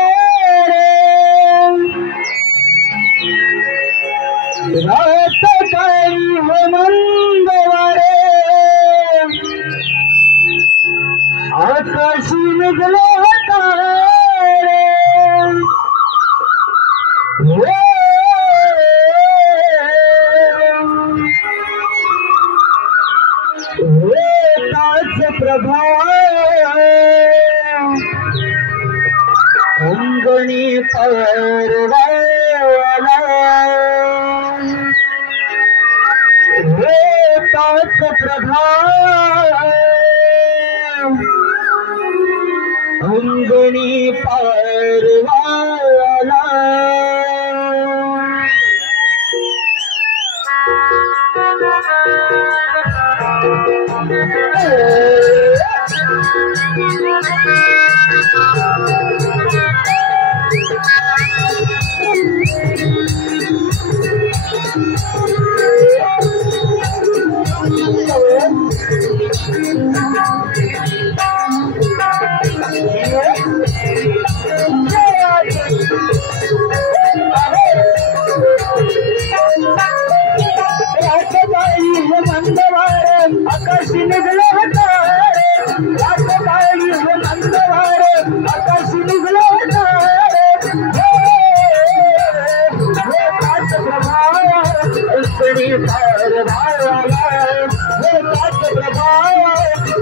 रात काळी हो मंगवारे आकाशी निघले तारे ताज प्रभाव अंगणी परवाला ताज प्रभाव अंगणी परवाला आकाशी निघले तारे रात काळी हो मंगवारे आकाशी निघले तारे ताज प्रभाव अंगणी परवाला ताज प्रभाव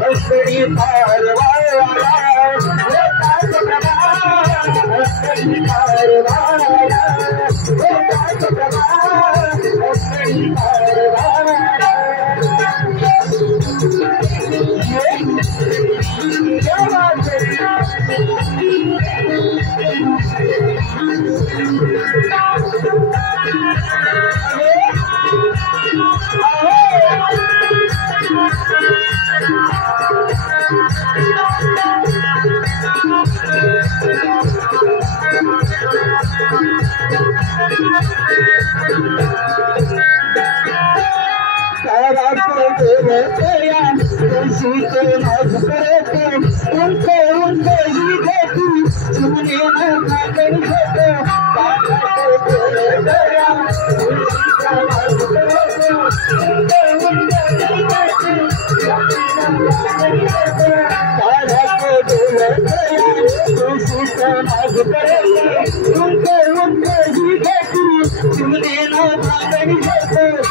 अंगणी परवाला ताज प्रभाव अंगणी परवाला ताज प्रभाव अंगणी परवाला क्या बात है सारा गया तुलसी को नाज करते उनको उनको ही देखी सुनने में कर देते गया तुलसी का नाज करते उनको उनको ही देखी सारा को गया तुलसी का नाज करते उनको उनको ही देखी सुनने में कर देते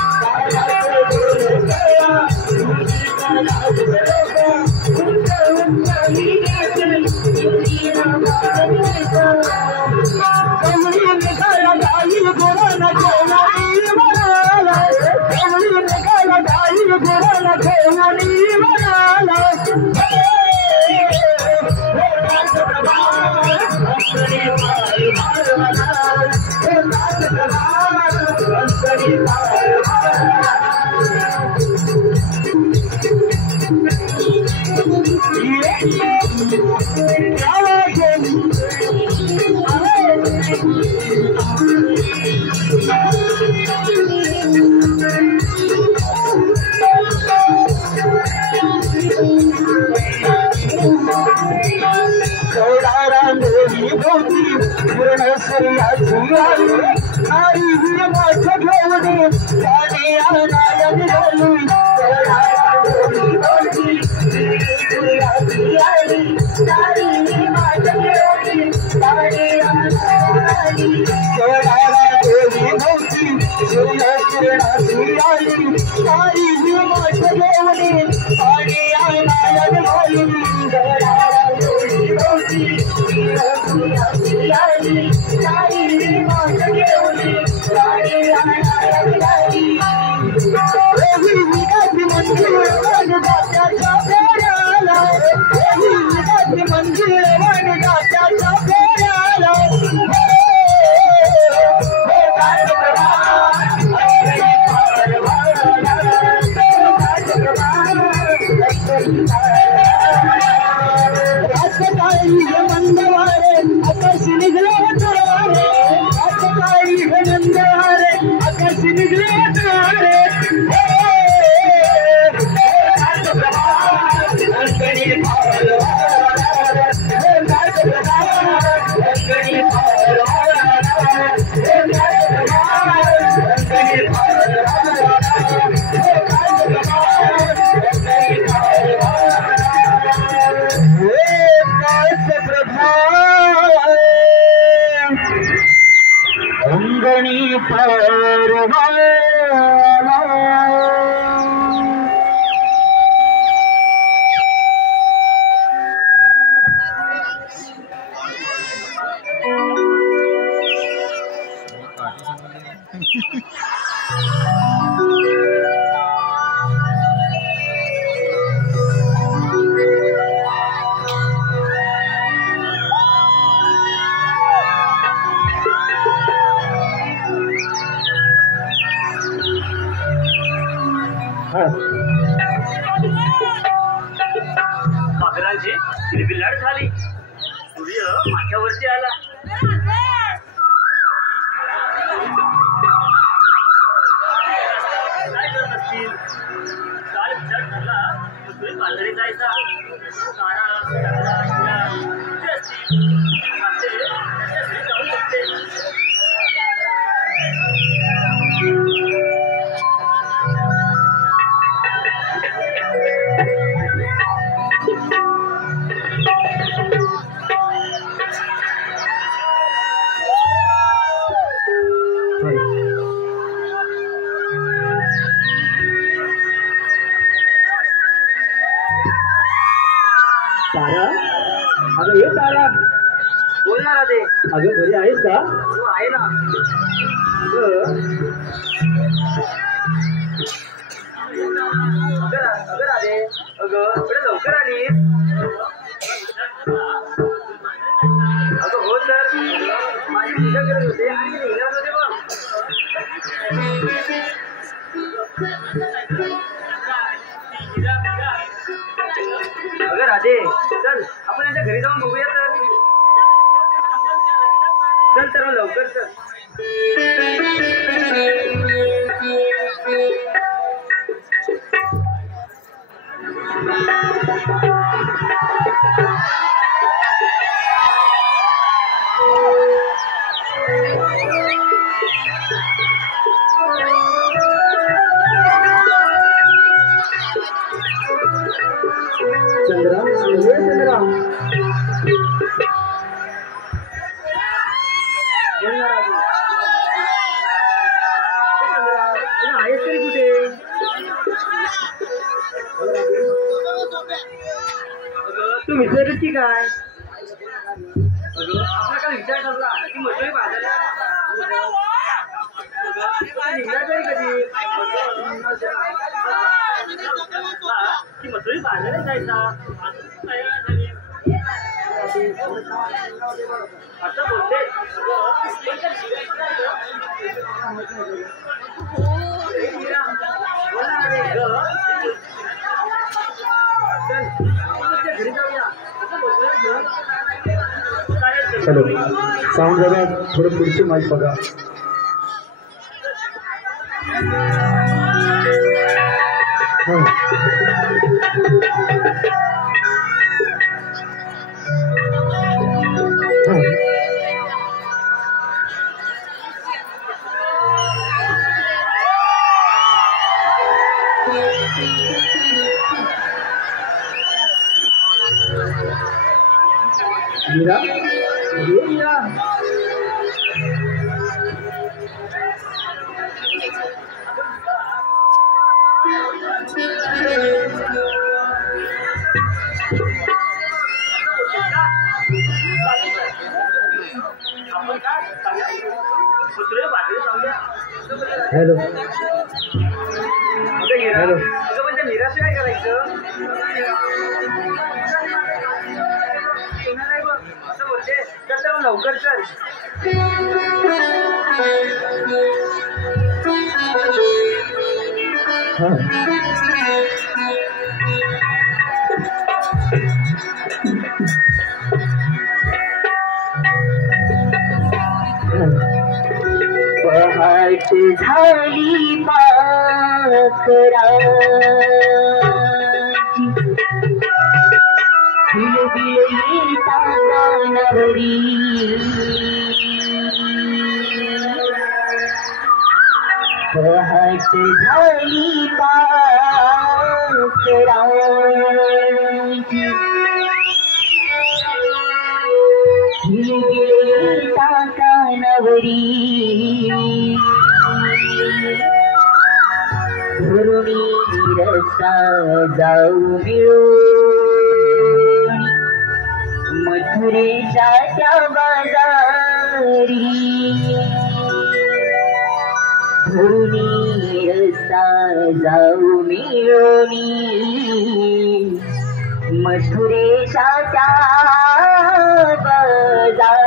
काळी मंदवारे आकाशी निघले तारे आज काळी मंदवारे आकाशी निघले तारे अंगणी परवाला पाखरांची किलबिलाट झाली. सूर्य माझ्यावरती आला. काय करत असतील? काल विचार ठरला तुम्ही बाजारी जायचा. तारा चंद्रा कुठे असतील? त्यांच्या घरी जाऊ शकते. तारा अगं ये तारा बोलणार ते. अगं घरी आहेस का? हो आहे ना. अगं राधे अगं इकडे लवकर आली. अगं हो तर माझी पूजा करत होते आणि मी निघणार होते बघ. अगं राधे चल आपण यांच्या घरी जाऊन बघूया तर. चल तर लवकर चल. चंद्रा ये चंद्रा आहेस तरी कुठे? तू विचारत की काय? आपला काय विचार ठरला की मजुरी बाजारात निघणार तरी कधी? की मजुरी बाजारात जायचा असं बोलते. हॅलो साऊंड जरा थोडं पुढची माईक बघा. मीरा ये मीरा हॅलो हॅलो पण त्या निराश काय करायचं? असं बोलते तर लवकर चल. पहाट झाली पाखराची बिलबिल तानावरी पहाट झाली पाखराची बिलबिल तानावरी धरुणी रस्ता जाऊ मिळून मथुरेच्या त्या बाजारी धरुणी रस्ता जाऊ मिळून मथुरेच्या त्या बाजारी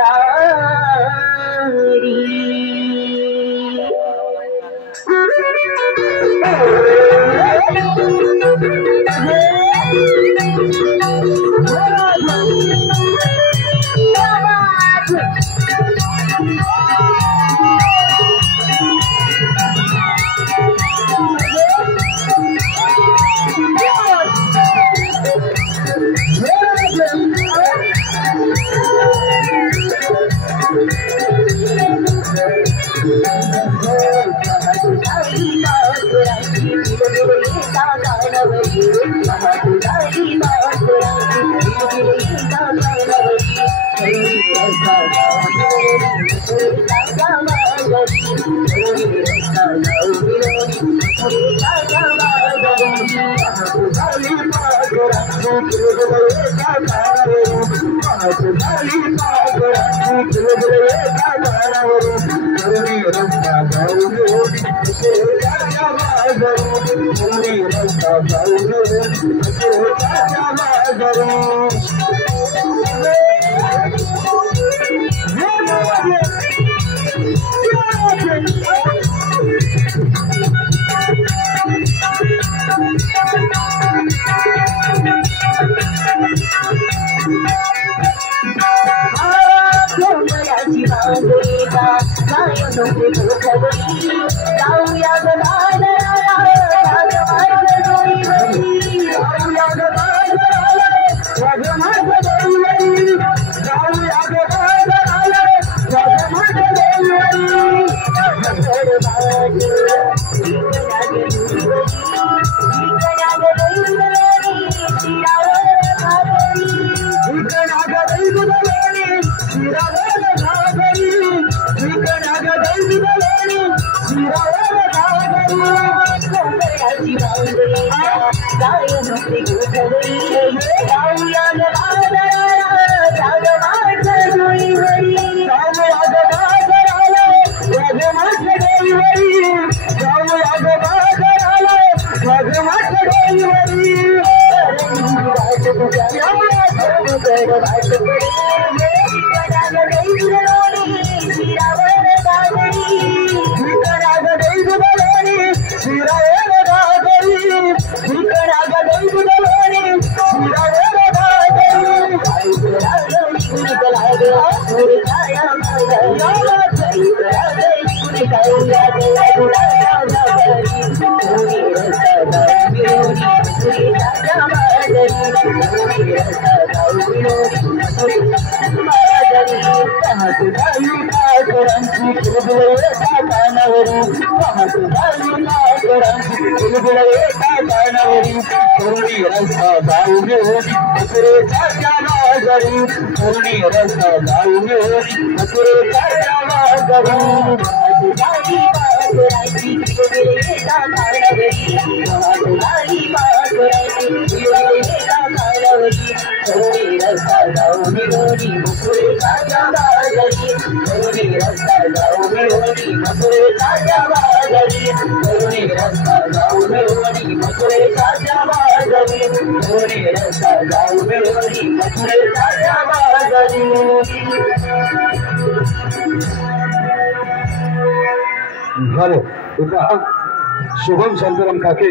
शुभम शांताराम काके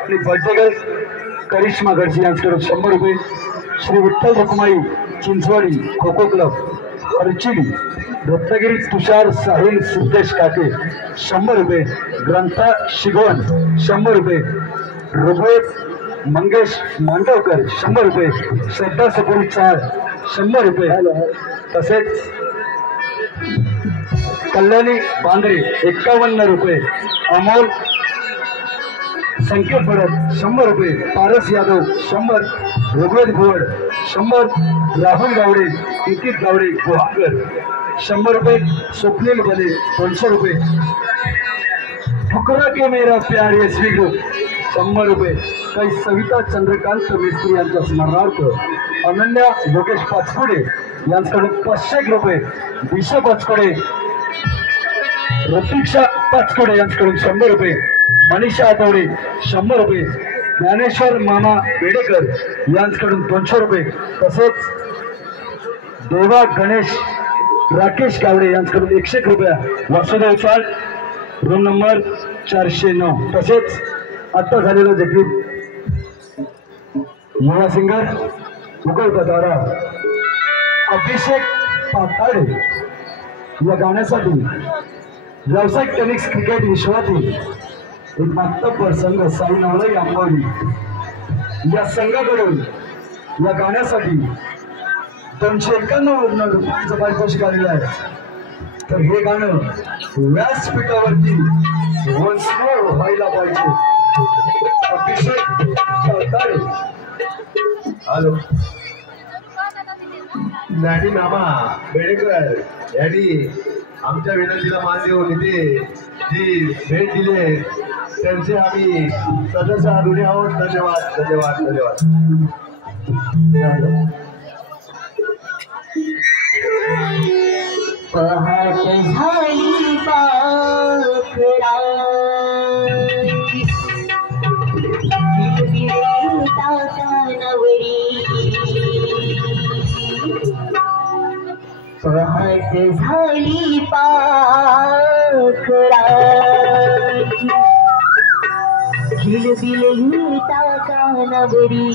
आणि बडबगर करिश्मा गडसे यांच्याकडे 100 रुपये, श्री विठ्ठल रखुमाई चिंचवाडी खो खो क्लब हरचिडी रत्नागिरी तुषार साहिल सिद्धेश काके 100 रुपये, ग्रंथा शिगवण 100 रुपये, ऋग्वेद मंगेश मांडवकर 100 रुपये, श्रद्धा सपोरी चाळ 100 रुपये, तसेच कल्याणी बांद्रे 51 रुपये, अमोल संकेत भरत 100 रुपये, पारस यादव 100, ऋग्वेद भोवड 100, राहुल गावडे अंकित गावडे गुहागर 100 रुपये, स्वप्नील बले 200 रुपये, ठुकरा के मेरा प्यार एसवी ग्रुप 100 रुपये, काही सविता चंद्रकांत मिस्त्री यांच्या स्मरणार्थ अनन्या योगेश पाचपुडे यांच्याकडून 500 रुपये, दिशा पाचपुडे रतीक्षा पाचपुडे यांच्याकडून 100 रुपये, मनीषा आठवडे 100 रुपये, ज्ञानेश्वर मामा बेडेकर यांच्याकडून 200 रुपये, तसेच देवा गणेश राकेश गावडे यांच्याकडून 101 रुपया, वासुदेव चाळ रूम नंबर 409, तसेच आता झालेलं देखील युवा सिंगर मुकुल द्वारा अभिषेक पाताडे या गाण्यासाठी व्यावसायिक टेनिस क्रिकेट विश्वातील एक मातब्बर संघ साई नवलाई आंबवली या संघाकडून या गाण्यासाठी 291 रुपयांचा पारितोषिक आलेलं आहे. तर हे गाणं व्यासपीठावरती वन्स मोर व्हायला पाहिजे. अभिषेक पाताडे. हॅलो नॅडी मामा बेडेकर यांनी आमच्या विनंतीला मान देऊन इथे जी भेट दिली त्यांचे आम्ही सदस्य ऋणी आहोत. धन्यवाद धन्यवाद धन्यवाद. पहाट झाली पाखरा तातानवरी पहाट झाली पाखरा झिलबिल तातानवरी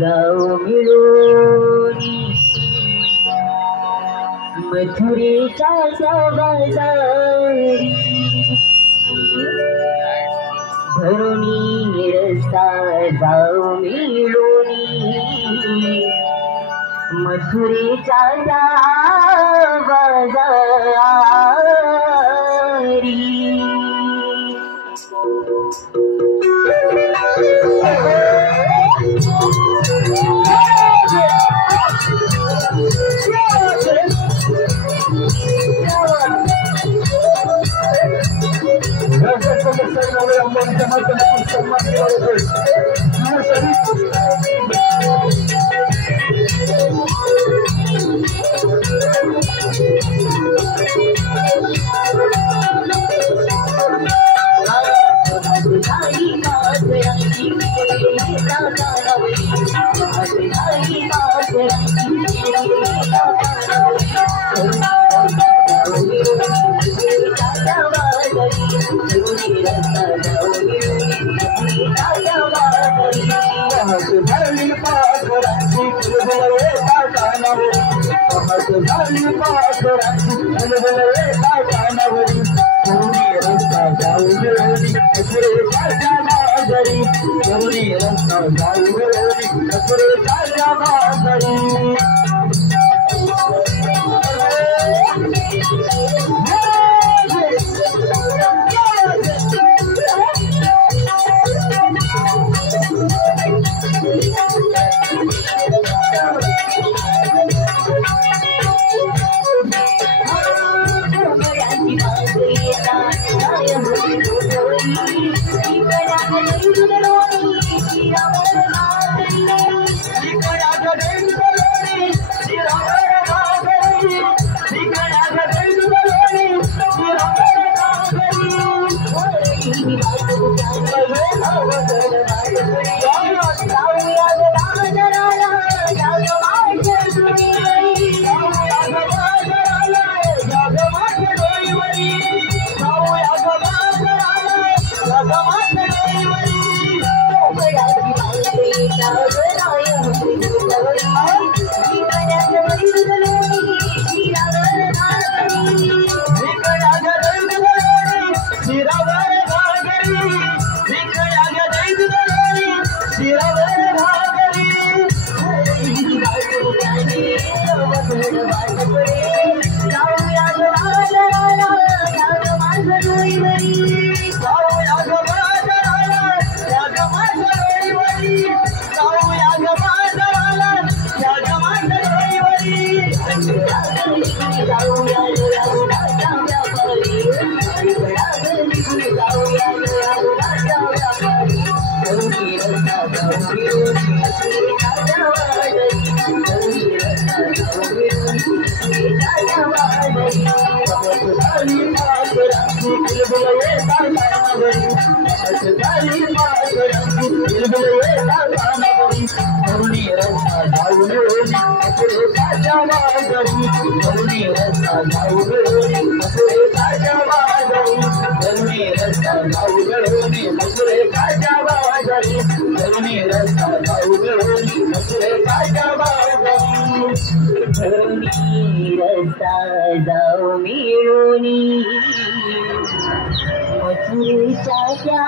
जाऊ मिळूनी मथुरेच्या बाजारी भरुणी रस्ता जाऊ मिळूनी मथुरेच्या बाजारी. जाऊ या शिरावर भाकरी जाऊया ग बाजाराला जाग माझं डोईवरी जाऊया ग बाजाराला जाग माझं डोईवरी जाऊया ग बाजाराला जाग माझं डोईवरी जाऊया रघुनाथच्या व्यापारी जाऊया रघुनाथच्या व्यापारी करुणी रस्ता जाऊ मिळूनी मथुरेच्या त्या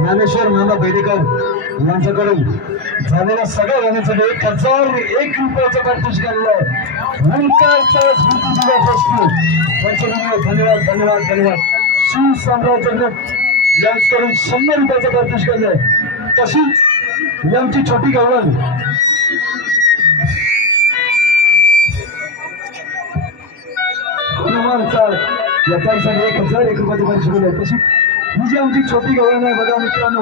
ज्ञानेश्वर मामा बेडेकर यांच्याकडून झालेल्या सगळ्या गाण्यासाठी 1001 रुपयाचं पारितोषिक आलेलं आहे. नंतरचा स्मृती दिवस असतो. धन्यवाद धन्यवाद धन्यवाद. शिव साम्राज्य यांच्याकडून 100 रुपयाचं पारितोषिक आलं आहे. तशीच यांची छोटी गवळण हनुमान चाळ याच्यासाठी 1001 रुपयाचं पारितोषिक आहे. तशी ही जी आमची छोटी गवळण आहे बघा मित्रांनो,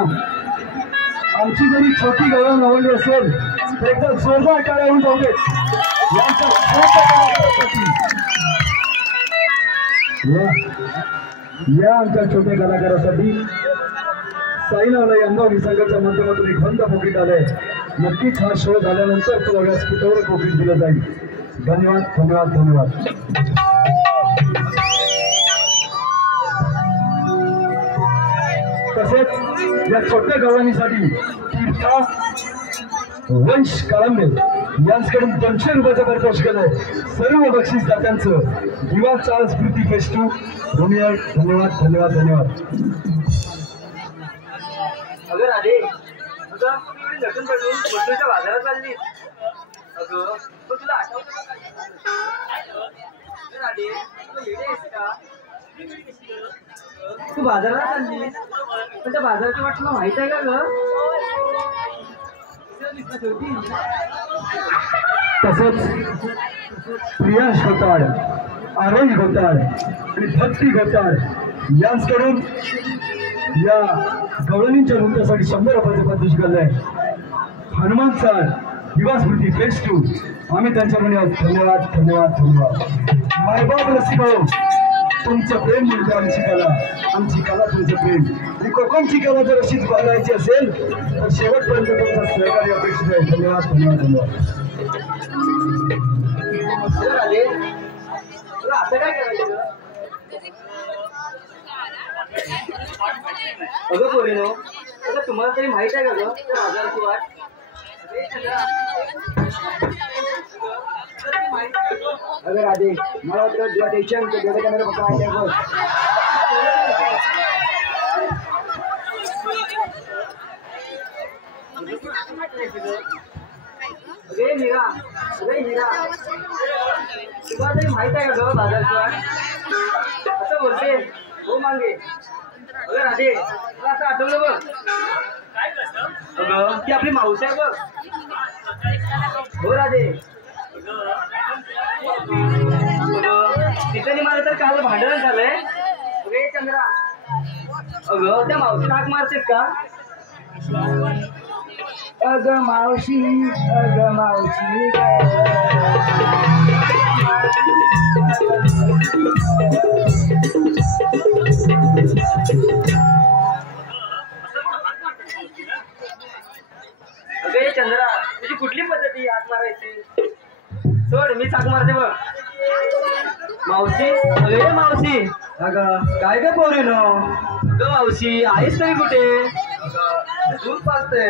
आमची जरी छोटी गवळण आवडली असेल तर एकदा जोरदार टाळ्या होऊन जाऊ देत यांच्या या आमच्या छोट्या कलाकारासाठी साईनाला अंबानी संघाच्या माध्यमातून एक बंद पोकीट आलंय. नक्कीच हा शो झाल्यानंतर तुला व्यासपीठावर पोकीट दिलं जाईल. धन्यवाद धन्यवाद धन्यवाद. तसेच या छोट्या गवळणीसाठी तीर्था वंश काळंबे यांच्याकडून 200 रुपयाचं पारितोषिक आहे. सर्व बक्षीसदात्यांचं दिवा चाळ स्मृती फेस्टू धन्यवाद धन्यवाद धन्यवाद धन्यवाद. अगं राधे, अगं तू एवढी नटून पडून वस्तूच्या बाजारात चालली. अगं तो तुला आठवतं का काय? राधे तू येडे आहेस का? तू बाजारात चालली पण त्या बाजाराची वाट तुला माहित आहे का ग? तसंच प्रियांश गोताड, आरोही गोताड आणि भक्ती गोताड यांच्याकडून या गवळणींच्या नृत्यासाठी 100 रुपयाचं पारितोषिक आलं आहे. हनुमान चाळ दिवा स्मृती फेस 2 आम्ही त्यांच्याकडे धन्यवाद धन्यवाद धन्यवाद. मायबाप लसीभाऊ तुमचं प्रेम म्हणजे आमची कला तुमचं प्रेम. आणि कोकणची कला जर अशीच बघायची असेल तर शेवटपर्यंत तुमचं सहकार्य अपेक्षित आहे. धन्यवाद धन्यवाद धन्यवाद. आता काय करायचं? अगं पोरीनो, अगं तुम्हाला तरी माहित आहे का ग त्या बाजाराची वाट? अगं राधे, मला वाटतं तुला टेन्शन गेलं का नाही माहिती आहे बघ. अगे निरा, अगे निरा, तुला तरी माहित आहे का ग बाजाराची वाट? असं बोलते हो मागे. अगं राधे, तुला असं आठवलं बघ. काय कसं? अगं ती आपली मावशी आहे बघ. हो राधे. तिथे मला तर काल भांडण झालंय. अगे चंद्रा, अगं त्या मावशीला हाक मारतेस का? अगं मावशी, अगं मावशी अगे चंद्रा, तुझी कुठली पद्धती हाक मारायची? सोड, मी हाक मारते बघ. मावशी, अगे मावशी. अगं काय काय पोरीनो? अगं मावशी, आहेस तरी कुठे? दूध पाजते.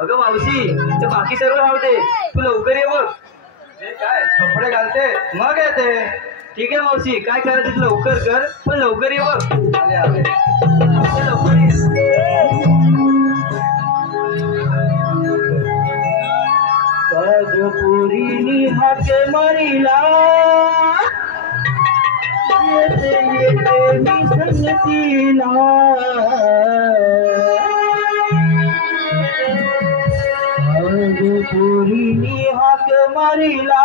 अगं मावशी, ते बाकी सर्व राहते, तू लवकर ये बघ. काय कपडे घालते मग येते. ठीक आहे मावशी, काय करायचं लवकर कर, पण लवकर ये बघ. आले लवकर ये. कागपुरीनी हाके मारिला येते येते मी संगतीला. कागपुरीनी हाक मारिला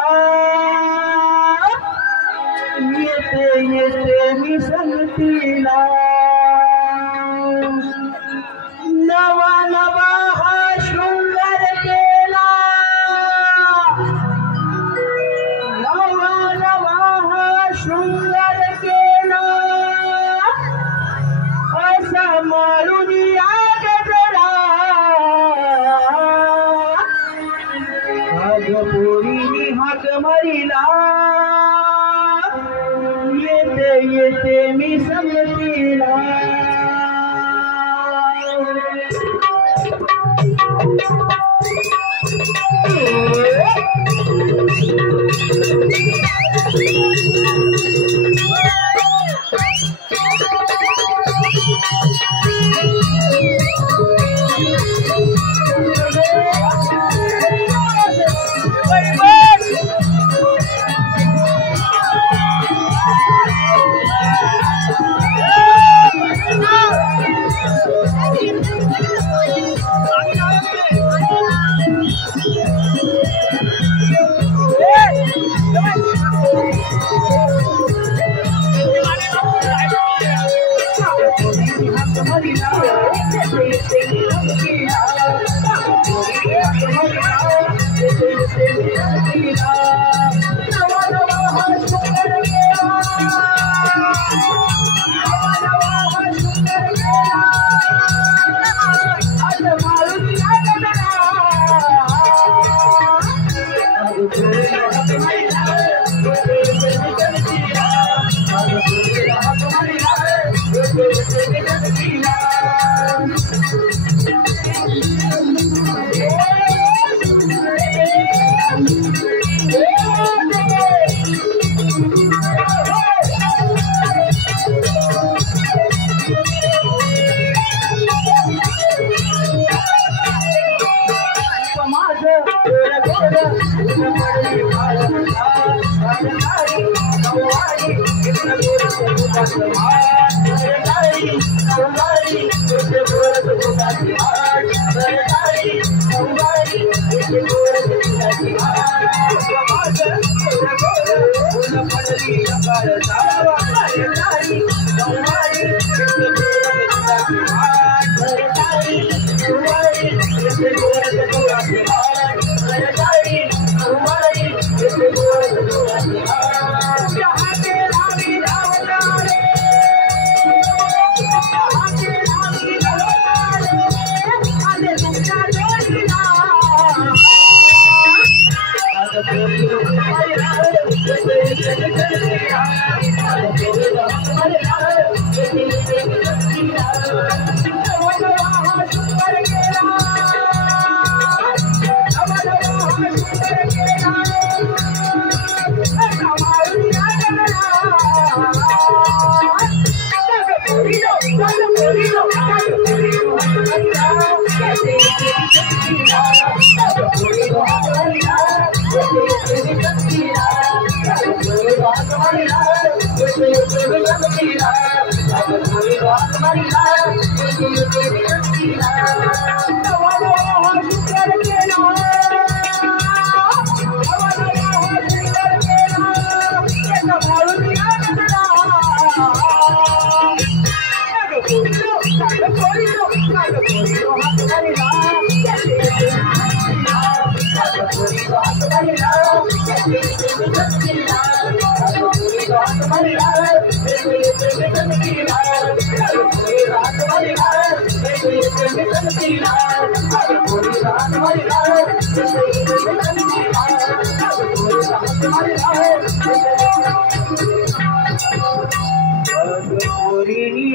येते येते मी संगतीला. नवा नवा हा शृंगार केला, नवा नवा हा शृंगार केला, असा मारून या गजरा. कागपुरीनी हाक मारिला येते येते मी संगतीला.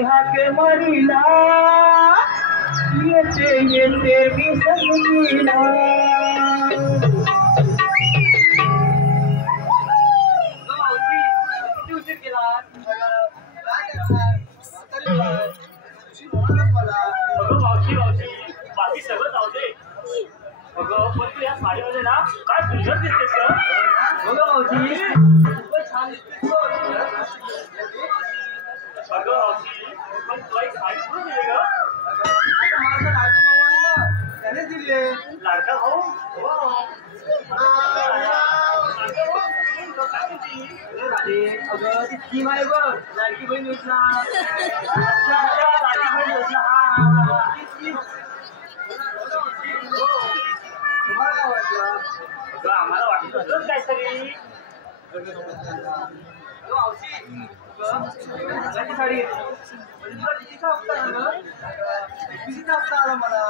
हाके मारिला येते येते मी संगतीला. अगं मावशी बाकी सगळं जाऊ दे. अगं पण तू या साडीमध्ये ना काय सुंदर दिसतेस ग. बघा मावशी खूपच छान दिसते. अगं मावशी पण तुला एक साडी कुठून दिली ग. त्याने दिले. लाडका भाऊ अगं ती स्कीम आहे बघ लाडकी बहीण योजना. तुम्हाला काय वाटलं. अगं आम्हाला वाटलं होतं काहीतरी. साडी कितीचा हप्ता आला. कितीचा हप्ता आला मला.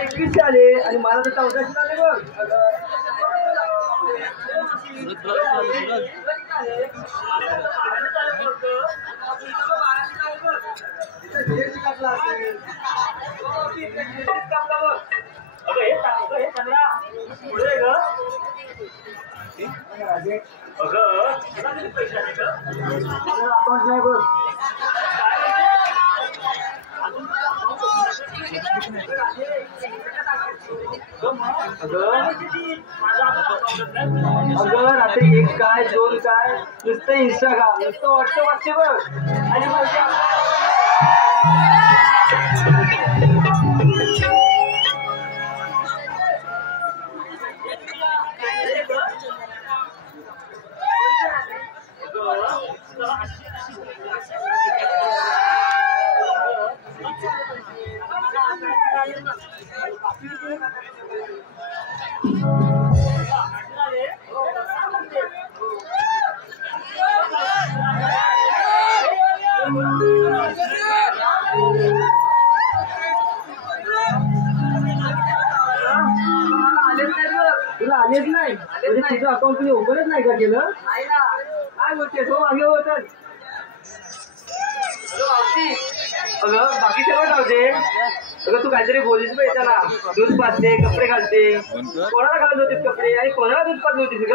एकवीसशे आले आणि मला तर 1400 आले बघ. अगं हे चंद्रा पुढे ग. अगं तुला किती पैसे आले ग. अकाउंट नाही बघ. अगं रात्री 1 काय 2 काय नुसतं इंस्टाग्राम नुसतं व्हॉट्सअप असते बघ. आणि तुला आलेच नाही. तुझं अकाउंट तुम्ही ओपनच नाही का केलं. काय बोलते तो मागे होत. अगं बाकी सर्व जाऊदे. अगं तू काहीतरी बोलीस बघ. त्याला दूध पाजते कपडे घालते. कोणाला घालत होतीस कपडे आणि कोणाला दूध पाजत होतीस ग.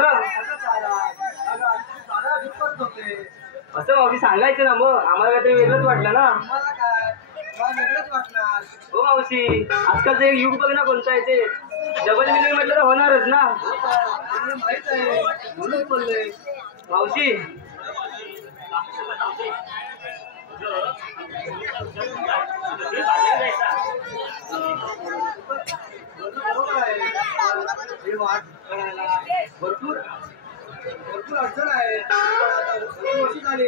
असं मावशी सांगायचं ना. मग आम्हाला काहीतरी वेगळंच वाटलं ना. हो मावशी आजकालचं एक युग बघ ना कोणतं आहे ते. डबल मिलिंग म्हटलं तर होणारच ना. माहित आहे म्हणून बोलले मावशी. भरपूर अडचण आहे. झाली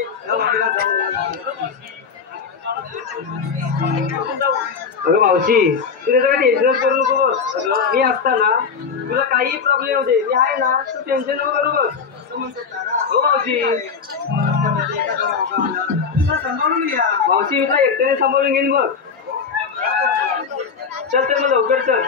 अगं मावशी तू त्याचं काही टेन्शनच करू नको बघ. अगं मी असताना तुला काही प्रॉब्लेम होते मी आहे ना. तू टेन्शन नको करू बघ. हो मावशी. सांभाळून घ्या मावशी. मी तुला एकट्याने सांभाळून घेईन बघ. चल तर मग लवकर चल.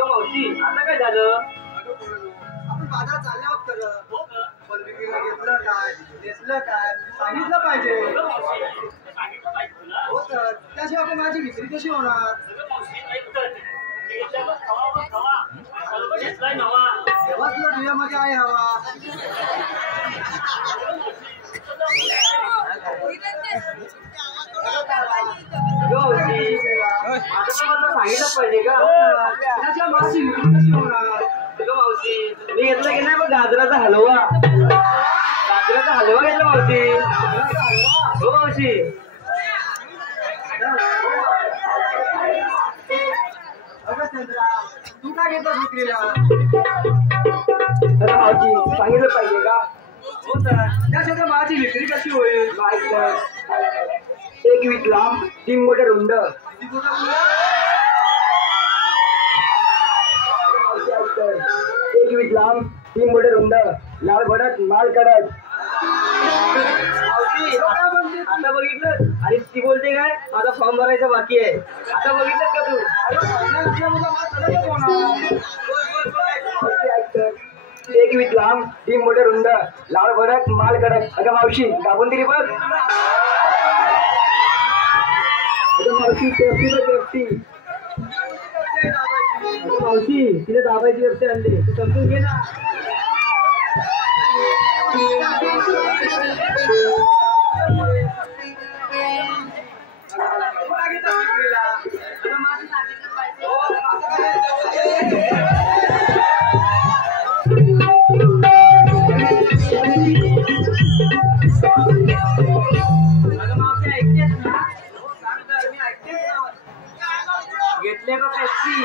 मावशी आता काय झालं. आपण बाजारात चालले आहोत खरं. पण विक्रीला घेतलं काय नेसलं काय सांगितलं पाहिजे. हो तर त्याशिवाय आपण माझी विक्री कशी होणार. तेव्हा तुला तुझ्यामध्ये आहे हवा. सांगितलं पाहिजे का. त्याशिवाय माझी विक्री कशी होणार. मावशी मी घेतलं की नाही बघ गाजराचा हलवा. गाजराचा हलवा घेतला मावशी. हो मावशी. तू काय घेतला विक्रीला. मावशी सांगितलं पाहिजे का. हो तर त्यासाठी माझी विक्री कशी होईल. एक एक वीट लांब 3 मोठे रुंद एक वीट लांब 3 मोठे रुंद लाल भडक माल कडक आता बघितलं आणि ती बोलते काय माझा फॉर्म भरायचा बाकी आहे आता बघितलं का तू एक वीट लांब 3 मोठे रुंद लाल भडक माल कडक अगं मावशी दाबून दिली बघ अगं मावशी पेप्सी अगं मावशी तिने दाबायची पेप्सी आणली तू समजून घे ना घेतले का टॅक्सी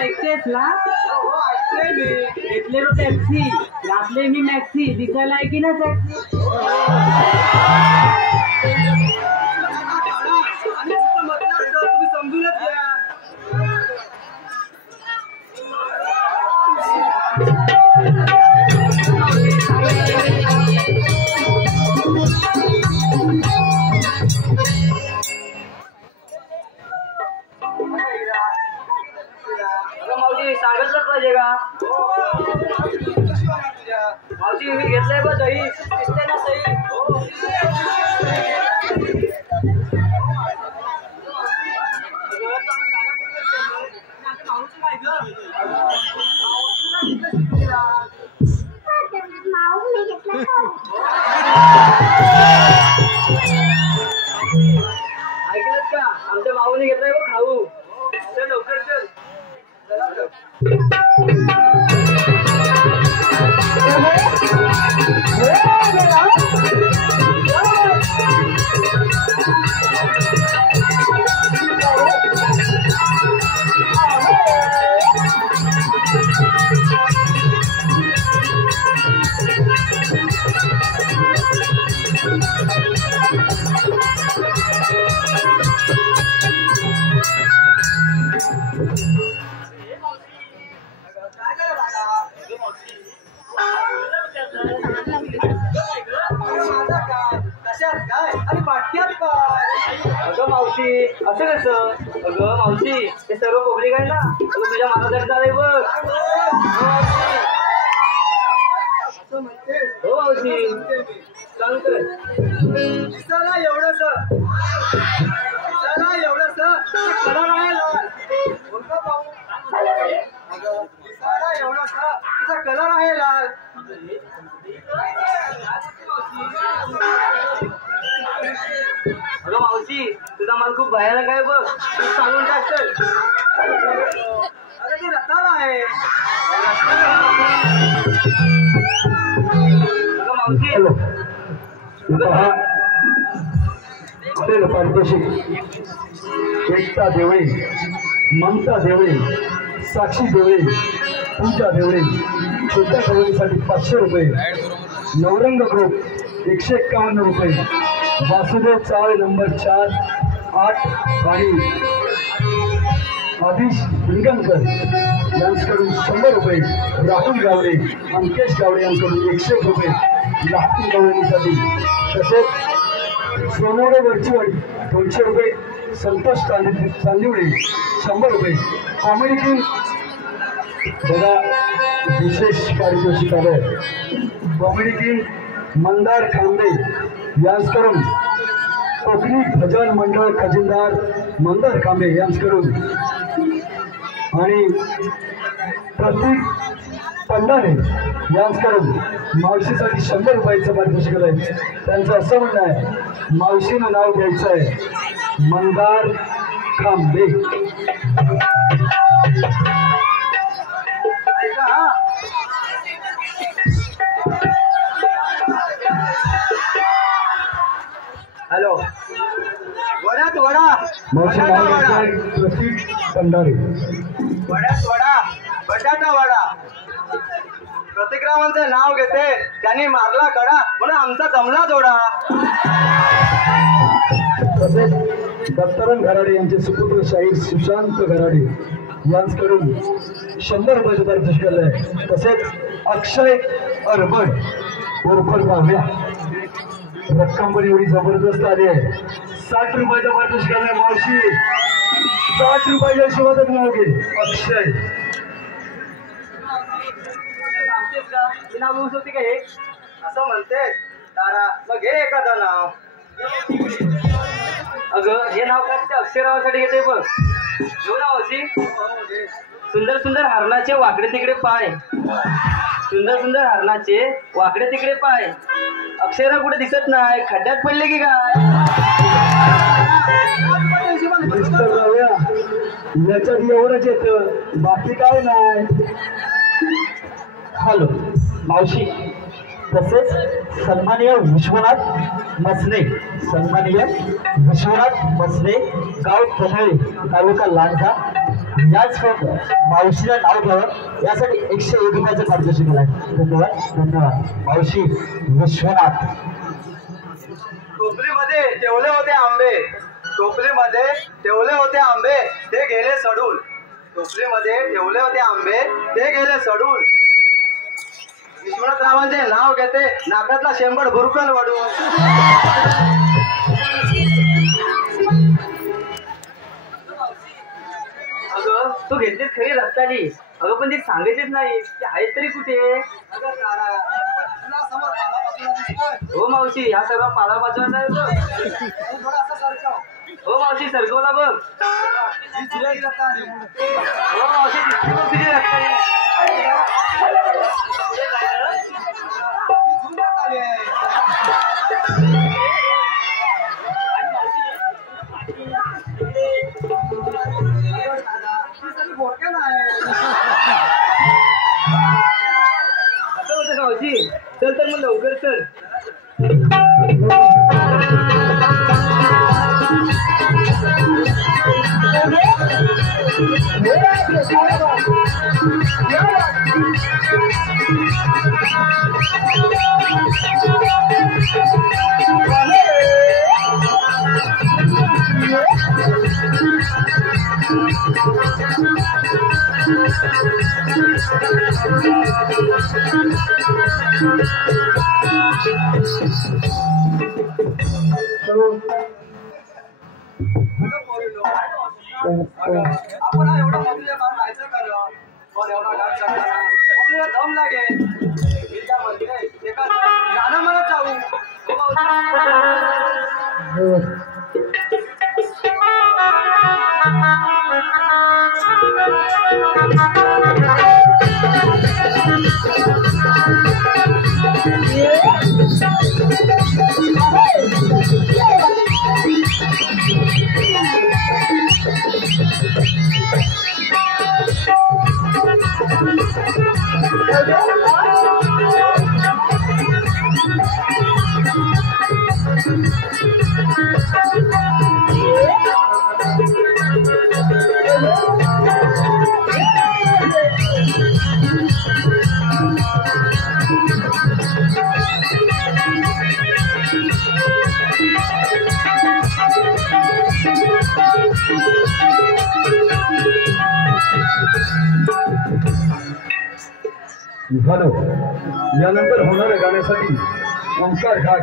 ऐकतेस ना घेतले का टॅक्सी घातले मी मॅक्सी दिसायला आहे की ना टॅक्सी तुम्ही समजूनच घ्या मावशी सांगितलंच पाहिजे का मावशी मी घेतलंय बघ दही दिसते ना सही ऐकलंच का आमच्या माऊने घेतलाय बघ खाऊ चल लवकर चल अगं मावशी असं कसं अगं मावशी ते सर्व पब्लिक आहे ना तू तुझ्या मानासाठी झालंय बघ हो मावशी सांगतोय दिसायला एवढंच कलर आहे लाल कोणता पाहू दिसायला एवढंच तिचा कलर आहे लाल अगं मावशी तुझा माल खूप भयानक आहे बघ तू सांगून टाक अरे ते रताळा आहे अगं मावशी हॉटेल पारितोषिक एकता देवळे ममता देवळे साक्षी देवळे पूजा देवळे छोट्या देवळीसाठी 500 रुपये नवरंग ग्रुप 151 रुपये वासुदेव चावळे नंबर 4 8 आणि आदिश हिंगणकर यांच्याकडून 100 रुपये राहुल गावडे अंकेश गावडे यांच्याकडून 101 रुपये लातूर गवळणीसाठी तसेच सोनवडे वरचीवाडी 200 रुपये संतोष चांदिवडे 100 रुपये कॉमेडी किंग बघा विशेष पारितोषिक आलं कॉमेडी किंग मंदार खांबे यांच्याकडून कोकणी भजन मंडळ खजिनदार मंदार खांबे यांच्याकडून आणि प्रतीक पंडारे यांच्याकडून मावशीसाठी 100 रुपयाचं पारितोषिक आहे त्यांचं असं म्हणणं आहे मावशीनं नाव घ्यायचं आहे मंदार खांबे हॅलो वड्यात वडा मावशी नाव घ्यायचं आहे प्रतीक पंडारे वड्यात वडा बटाटा वडा प्रतिक्रामांचं नाव घेते त्यांनी मारला कडा म्हणून आमचा जमला जोडा तसेच दत्ताराम घराडे यांचे सुपुत्र शाहीर सुशांत घराडे यांच्याकडून 100 रुपयाचं पारितोषिक आहे. तसेच अक्षय अरबड उर्फ भाव्या रक्कम पण एवढी जबरदस्त आली आहे. 60 रुपयाचं पारितोषिक आहे. मावशी 60 रुपयाच्या हिशोबातच नाव घे. अक्षय सांगतेस का मी नाव घेऊ शकते का हे असं म्हणते तारा मग घे एखादं नाव. अगं हे नाव काय त्या अक्षरावासाठी घेते बघ. घेऊ ना अशी सुंदर सुंदर हरणाचे वाकडे तिकडे पाय. सुंदर सुंदर हरणाचे वाकडे तिकडे पाय. अक्षरा कुठे दिसत नाही. खड्ड्यात पडले की काय. मिस्टर राव्या याच्यात एवढंच येतं बाकी काय नाही. हॅलो मावशी तसेच सन्माननीय विश्वनाथ मसने गाव कन्हाळी तालुका लांजा याच मावशीला नाव घ्यावं यासाठी 101 रुपयाचं पारितोषिक दिलं आहे. धन्यवाद मावशी विश्वनाथ. टोपलीमध्ये ठेवले होते आंबे. टोपलीमध्ये ठेवले होते आंबे ते गेले सडून. टोपलीमध्ये ठेवले होते आंबे ते गेले सडून. विश्वनाथरावांचे नाव घेते नाकातला शेंबड भुरकन वडून. अगं तू घेतलीस खरी रस्ताली. अगं पण ती सांगितलीच नाही की आहे तरी कुठे. हो मावशी ह्या सर्व पालापाचवला हो मावशी सरकवला बघ. हो मावशी तुझी रस्ताली. असं होतं का मावशी. चल तर मग लवकर चल. आपण एवढं बघले जायचं खरं पण एवढा डान्स करताना आपल्याला दम लागेल. मी काय म्हणते एका गाणं म्हणत जाऊ. झालो. यानंतर होणाऱ्या गाण्यासाठी ओंकार घाट,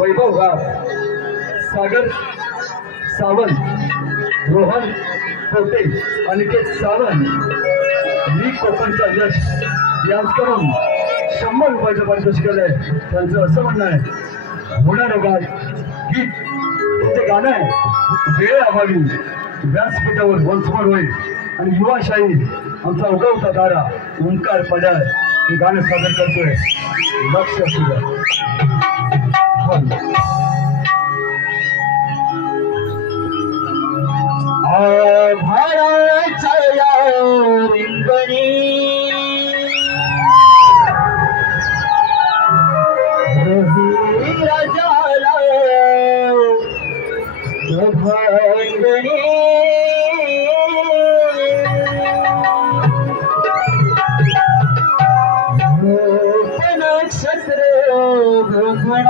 वैभव घाट, सागर सावंत, रोहन पोटे, अनिकेत सावंत, मी कोकणचा यश यांच्याकडून 100 रुपयाचं पारितोषिक आहे. त्यांचं असं म्हणणं आहे होणारं गीत तुमचं गाणं आहे वेळ अभावी व्यासपीठावर वंचवड होईल आणि युवाशाही आमचा उगवता तारा ओंकार पडाळ हे गाणं सादर करतोय. लक्ष असू द्या. आभाळाच्या रिंगणी राजाला भंगणी नक्षत्र भ्रमण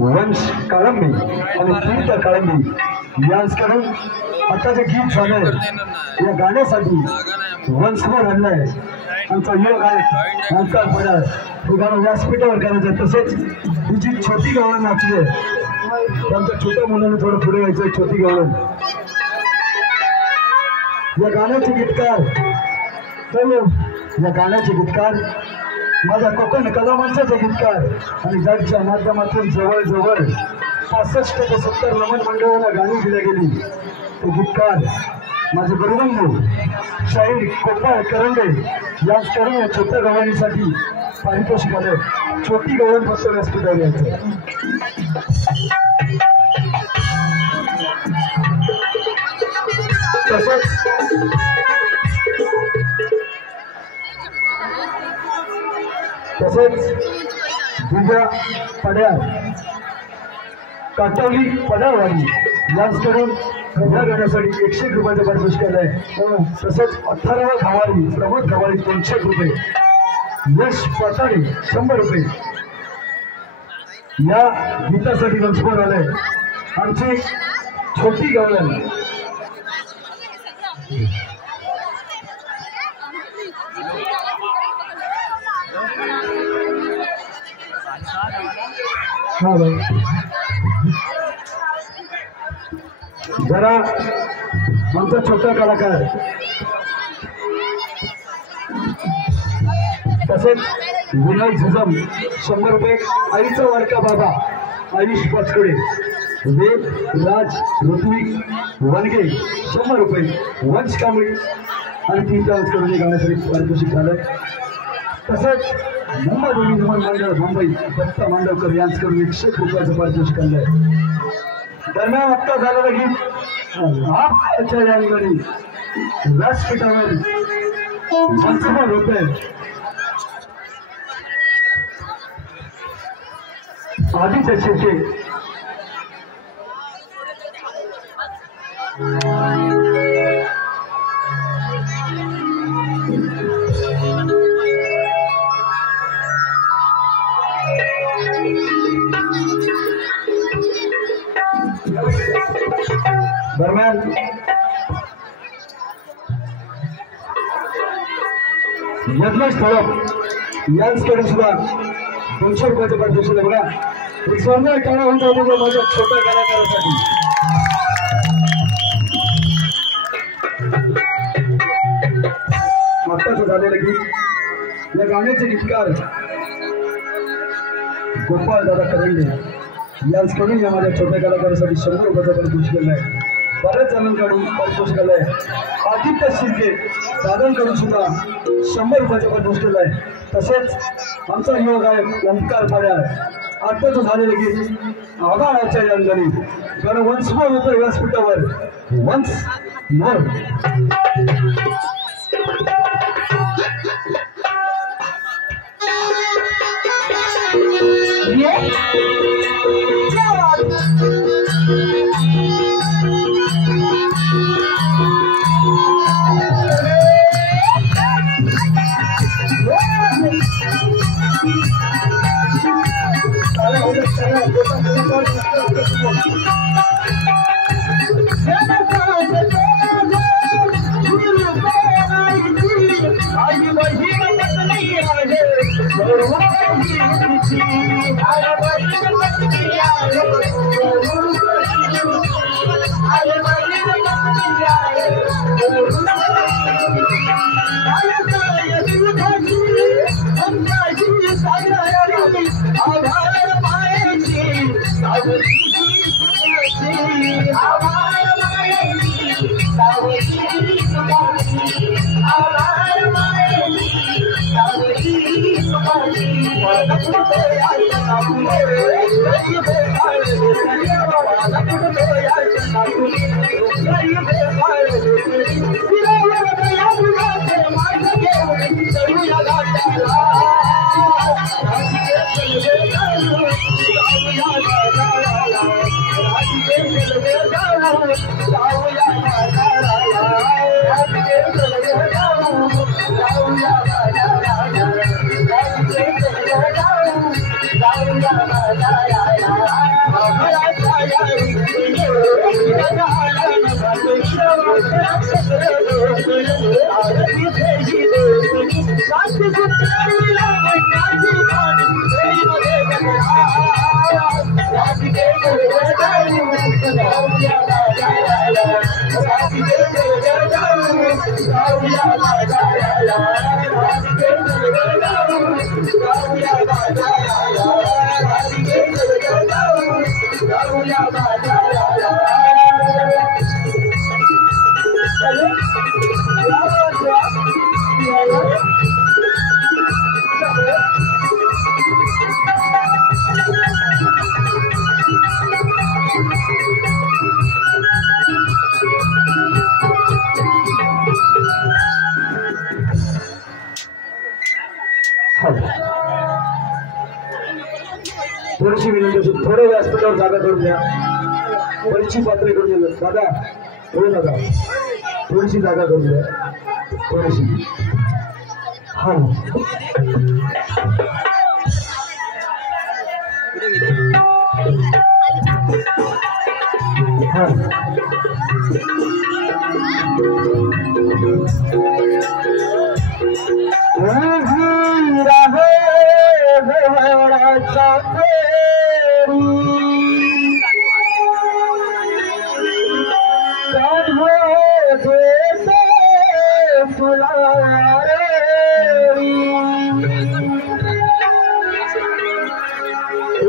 वंश काळंबी आणि कीर्त काळंबी यांच्याकडून आता जे गीत झालंय या गाण्यासाठी वंशभर आणलंय आमचा योग आहे आमचा पडार हे गाणं व्यासपीठावर करायचं. तसेच ही जी छोटी गवळण नाचली आहे त्यांच्या छोट्या मुलांना थोडं पुढे यायचंय. छोटी गवळण या गाण्याचे गीतकार या गाण्याचे गीतकार माझ्या कोकण कला मंचाचे गीतकार आणि ज्यांच्या माध्यमातून जवळजवळ 65 ते 70 नमन मंडळाला गाणी दिल्या गेली ते गीतकार माझे गुरुबंधू शाहीर गोपाळ करंडे यांच्याकडून या छोट्या गवळणीसाठी पारितोषिक आलं. छोटी गवळण फक्त व्यासपीठावर यायचं. तसेच दिव्या पड्यार काटवली पडारवाडी यांच्याकडून या गाण्यासाठी 101 रुपयाचं पारितोषिक आहे. तसेच 18वा खवारी प्रमोद खवारी 200 रुपये, यश पाताळे 100 रुपये या गीतासाठी वंशभर आलंय. आमची छोटी गवळण हा भाई जरा आमचा छोटा कलाकार तसेच विनय झुजम 100 रुपये, आईचा वाडका बाबा आयुष पाचकडे, वेद राज ऋत्विक वनगे 100 रुपये, वंश कांबळे आणि 3 डान्स करून गाण्यासाठी पारितोषिक झालं. तसंच मुंबई निर्माण मंडळ मुंबई दत्ता मांडवकर यांच्याकडून 100 रुपयाचं पारितोषिक आणलंय. दरम्यान आत्ता झालेलं गीत आजच्या यांनी व्यासपीठावर 55 रुपये आदित्य शेटे दरम्यान यज्ञेश ठळक यांच्याकडे सुद्धा 200 रुपयाचं पारितोषिक बघा. एक सुंदर टाळा होता होतो माझ्या छोट्या कलाकारासाठी. आत्ताच झालेलं गीत या गाण्याचे गीतकार गोपाळ दादा करंडे यांच्याकडून या माझ्या छोट्या कलाकारासाठी 100 रुपयाचं पारितोषिक आहे. बऱ्याच जणांकडून पारितोषिक आहे. आदित्य शिर्के दादांकडून सुद्धा 100 रुपयाचं पारितोषिक आहे. तसेच आमचा युवक आहे ओंकार पाड्याळ आत्ताच झालेलं गीत आभाळाच्या यांनी कारण वन्स मोर होतं व्यासपीठावर वन्स मोर. थोडीशी विनंती थोडे व्यासपीठावर जागा करून द्या. बरीचशी पात्र करून द्या दादा. हो दादा थोडीशी जागा करून द्या थोडीशी. हा हा देते फुलारे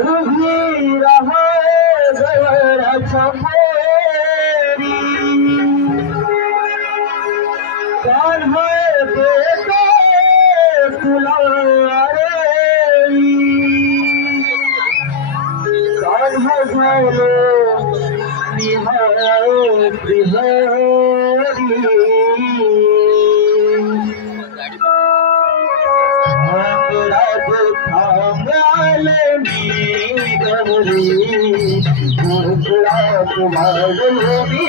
उभी रहा गवळाच्या फेरी कान्हा देते फुलारे कान्हा झालो बिहारी थांबाले मी गौरी तुम्हाला थांबाले मी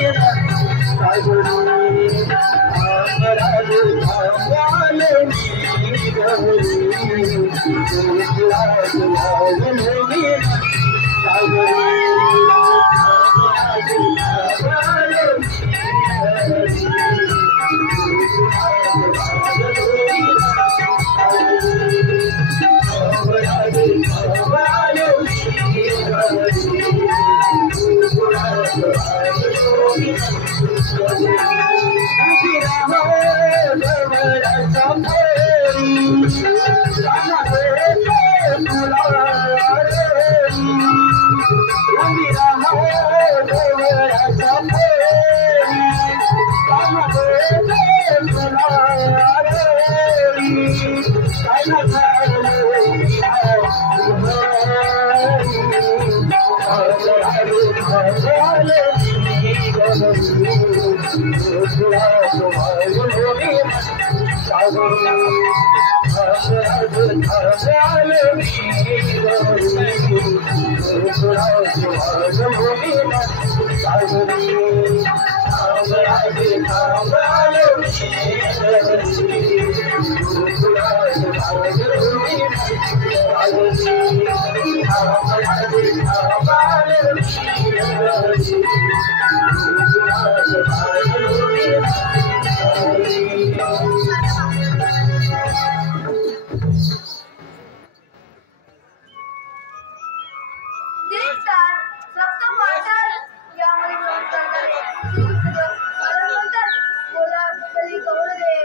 गौरी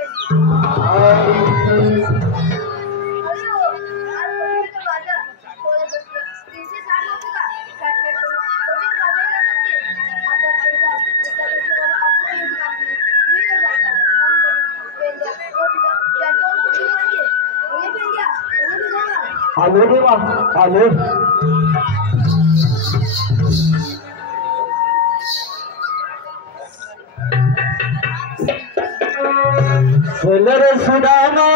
आलो देवा आलो चलर सुदामा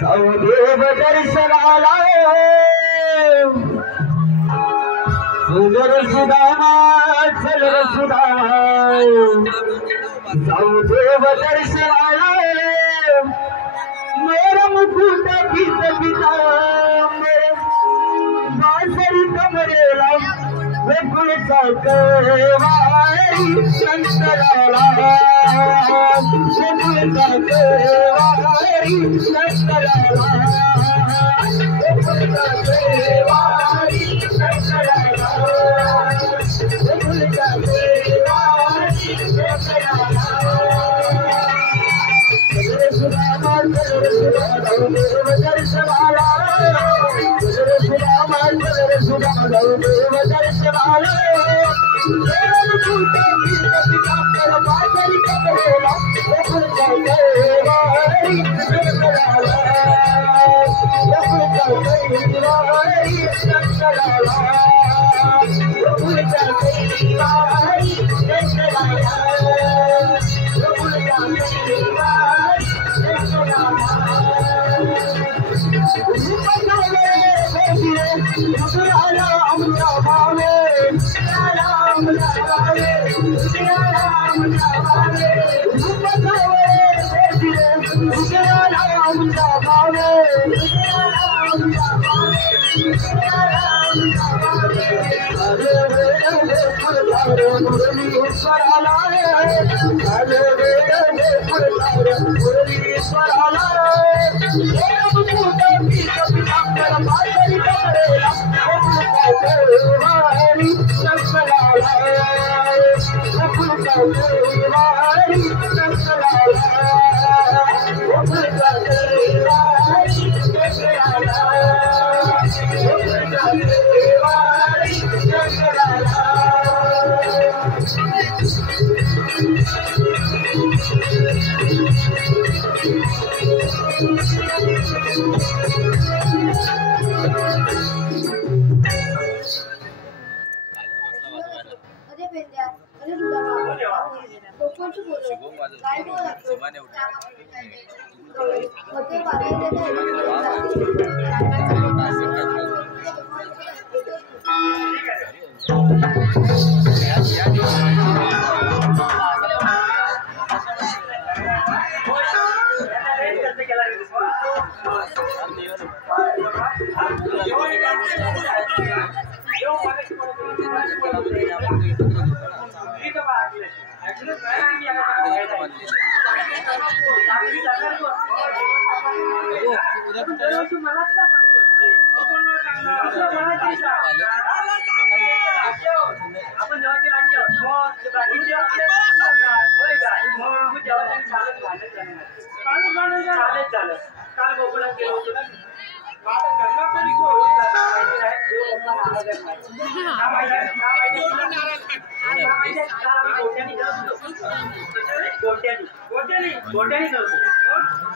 जाऊ देव दर्शनाला चलर सुदामा जाऊ देव दर्शनाला मेरा मुकुट पिता पिता मेरे बांसुरी कमरेला वेकुल केवारी शंकराला वेकुल केवारी शंकराला वेकुल केवारी शंकराला वेकुल केवारी शंकराला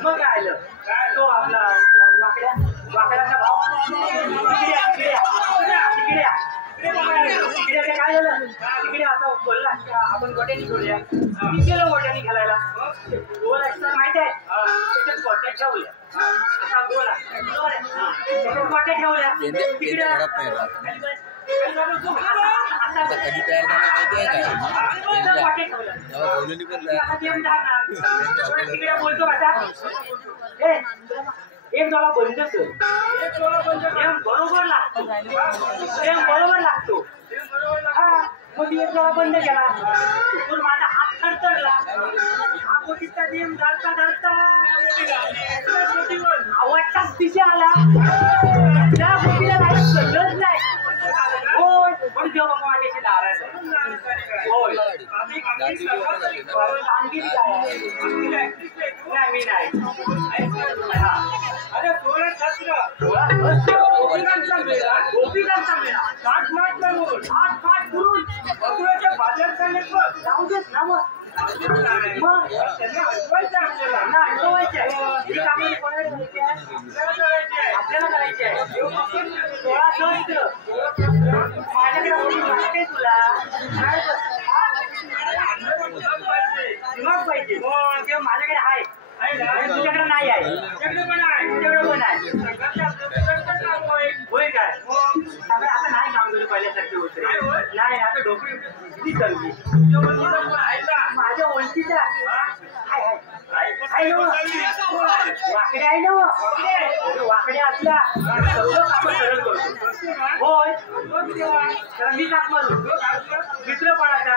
मग काय आलं तो आपला वाकड्याचा भाव तिकडे काय झालं तिकडे आता बोलला आपण गोट्यानी घेऊया मी गेलो गोट्यानी घालायला गोल असतं माहिती आहे त्याच्यात गोट्या ठेवल्या आता गोल गोट्या ठेवल्या तिकडे कधी तयार झाला माहिती आहे तिकडे बोलतो माझा एक डोळा बंद कर बरोबर लागतो बरोबर लागतो हा मग ती एक डोळा बंद केला पण माझा हात थरथरला हा बोटीचा नियम धरता धरता आवडताच दिशा आला त्या बोटीला काही कळत नाही होय पण जेव्हा माझ्याशी नाराज होय नाही मी नाही अरे 16 छत्र गोपीकांचा मेळा काठ माठ लागून हात पाठ करून बकऱ्याच्या बाजारचा नेटवर्क जाऊ देत ना मग त्यांना हटवायचं आपल्याला ना हटवायचं आहे आपल्याला करायचे आहे 16 छत्र माझ्याकडे माहिती तुला मग पाहिजे माझ्याकडे आहे तुझ्याकडे नाही आहे तुझ्याकडे पण आहे होय काय सगळं आता नाही काम केलं पहिल्यासारखे होते नाही आता डोकरी किती चालली माझ्या ओळखीच्या वाकड्या आहे ना वाकड्या असल्या सगळं काम सरळ करतो होय तर मी टाक मारू मित्र पडायचा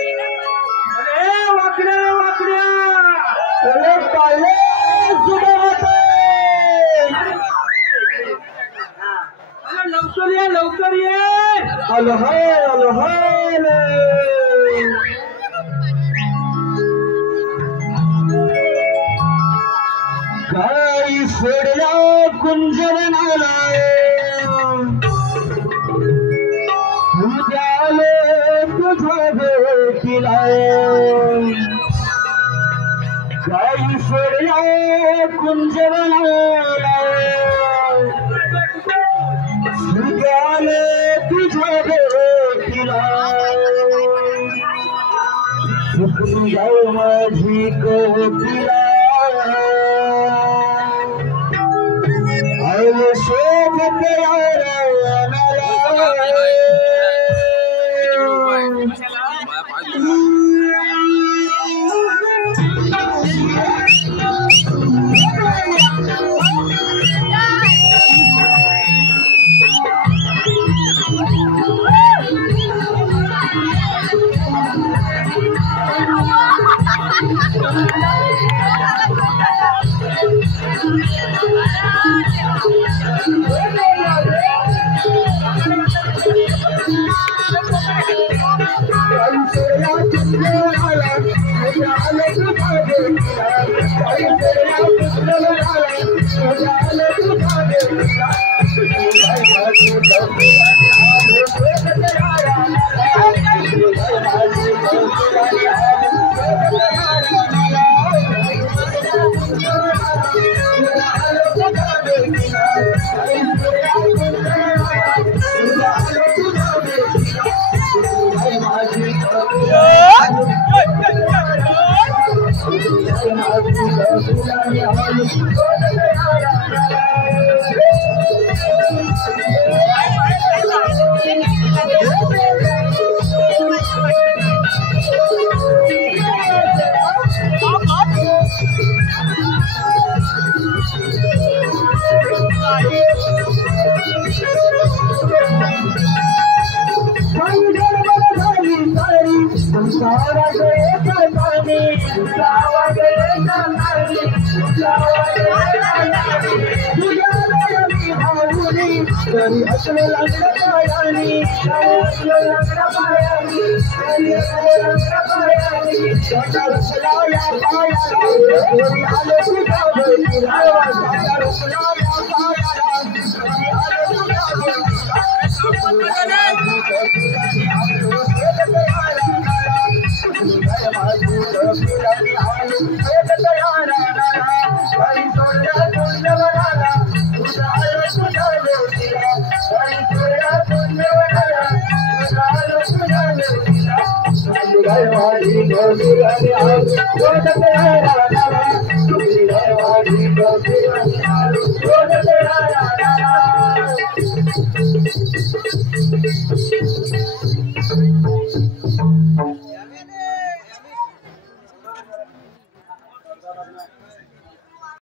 अरे वाकड्या वाकड्या अरे पाले लवकर ये हलो काही सोडला कुंजवनाला उद्याले तुझ्या भेटीला काही सोडला कुंजवनाला उद्याले तुझ्या भेटीला सुखू जाऊ माझी कोकिला आले शोभत Thank you.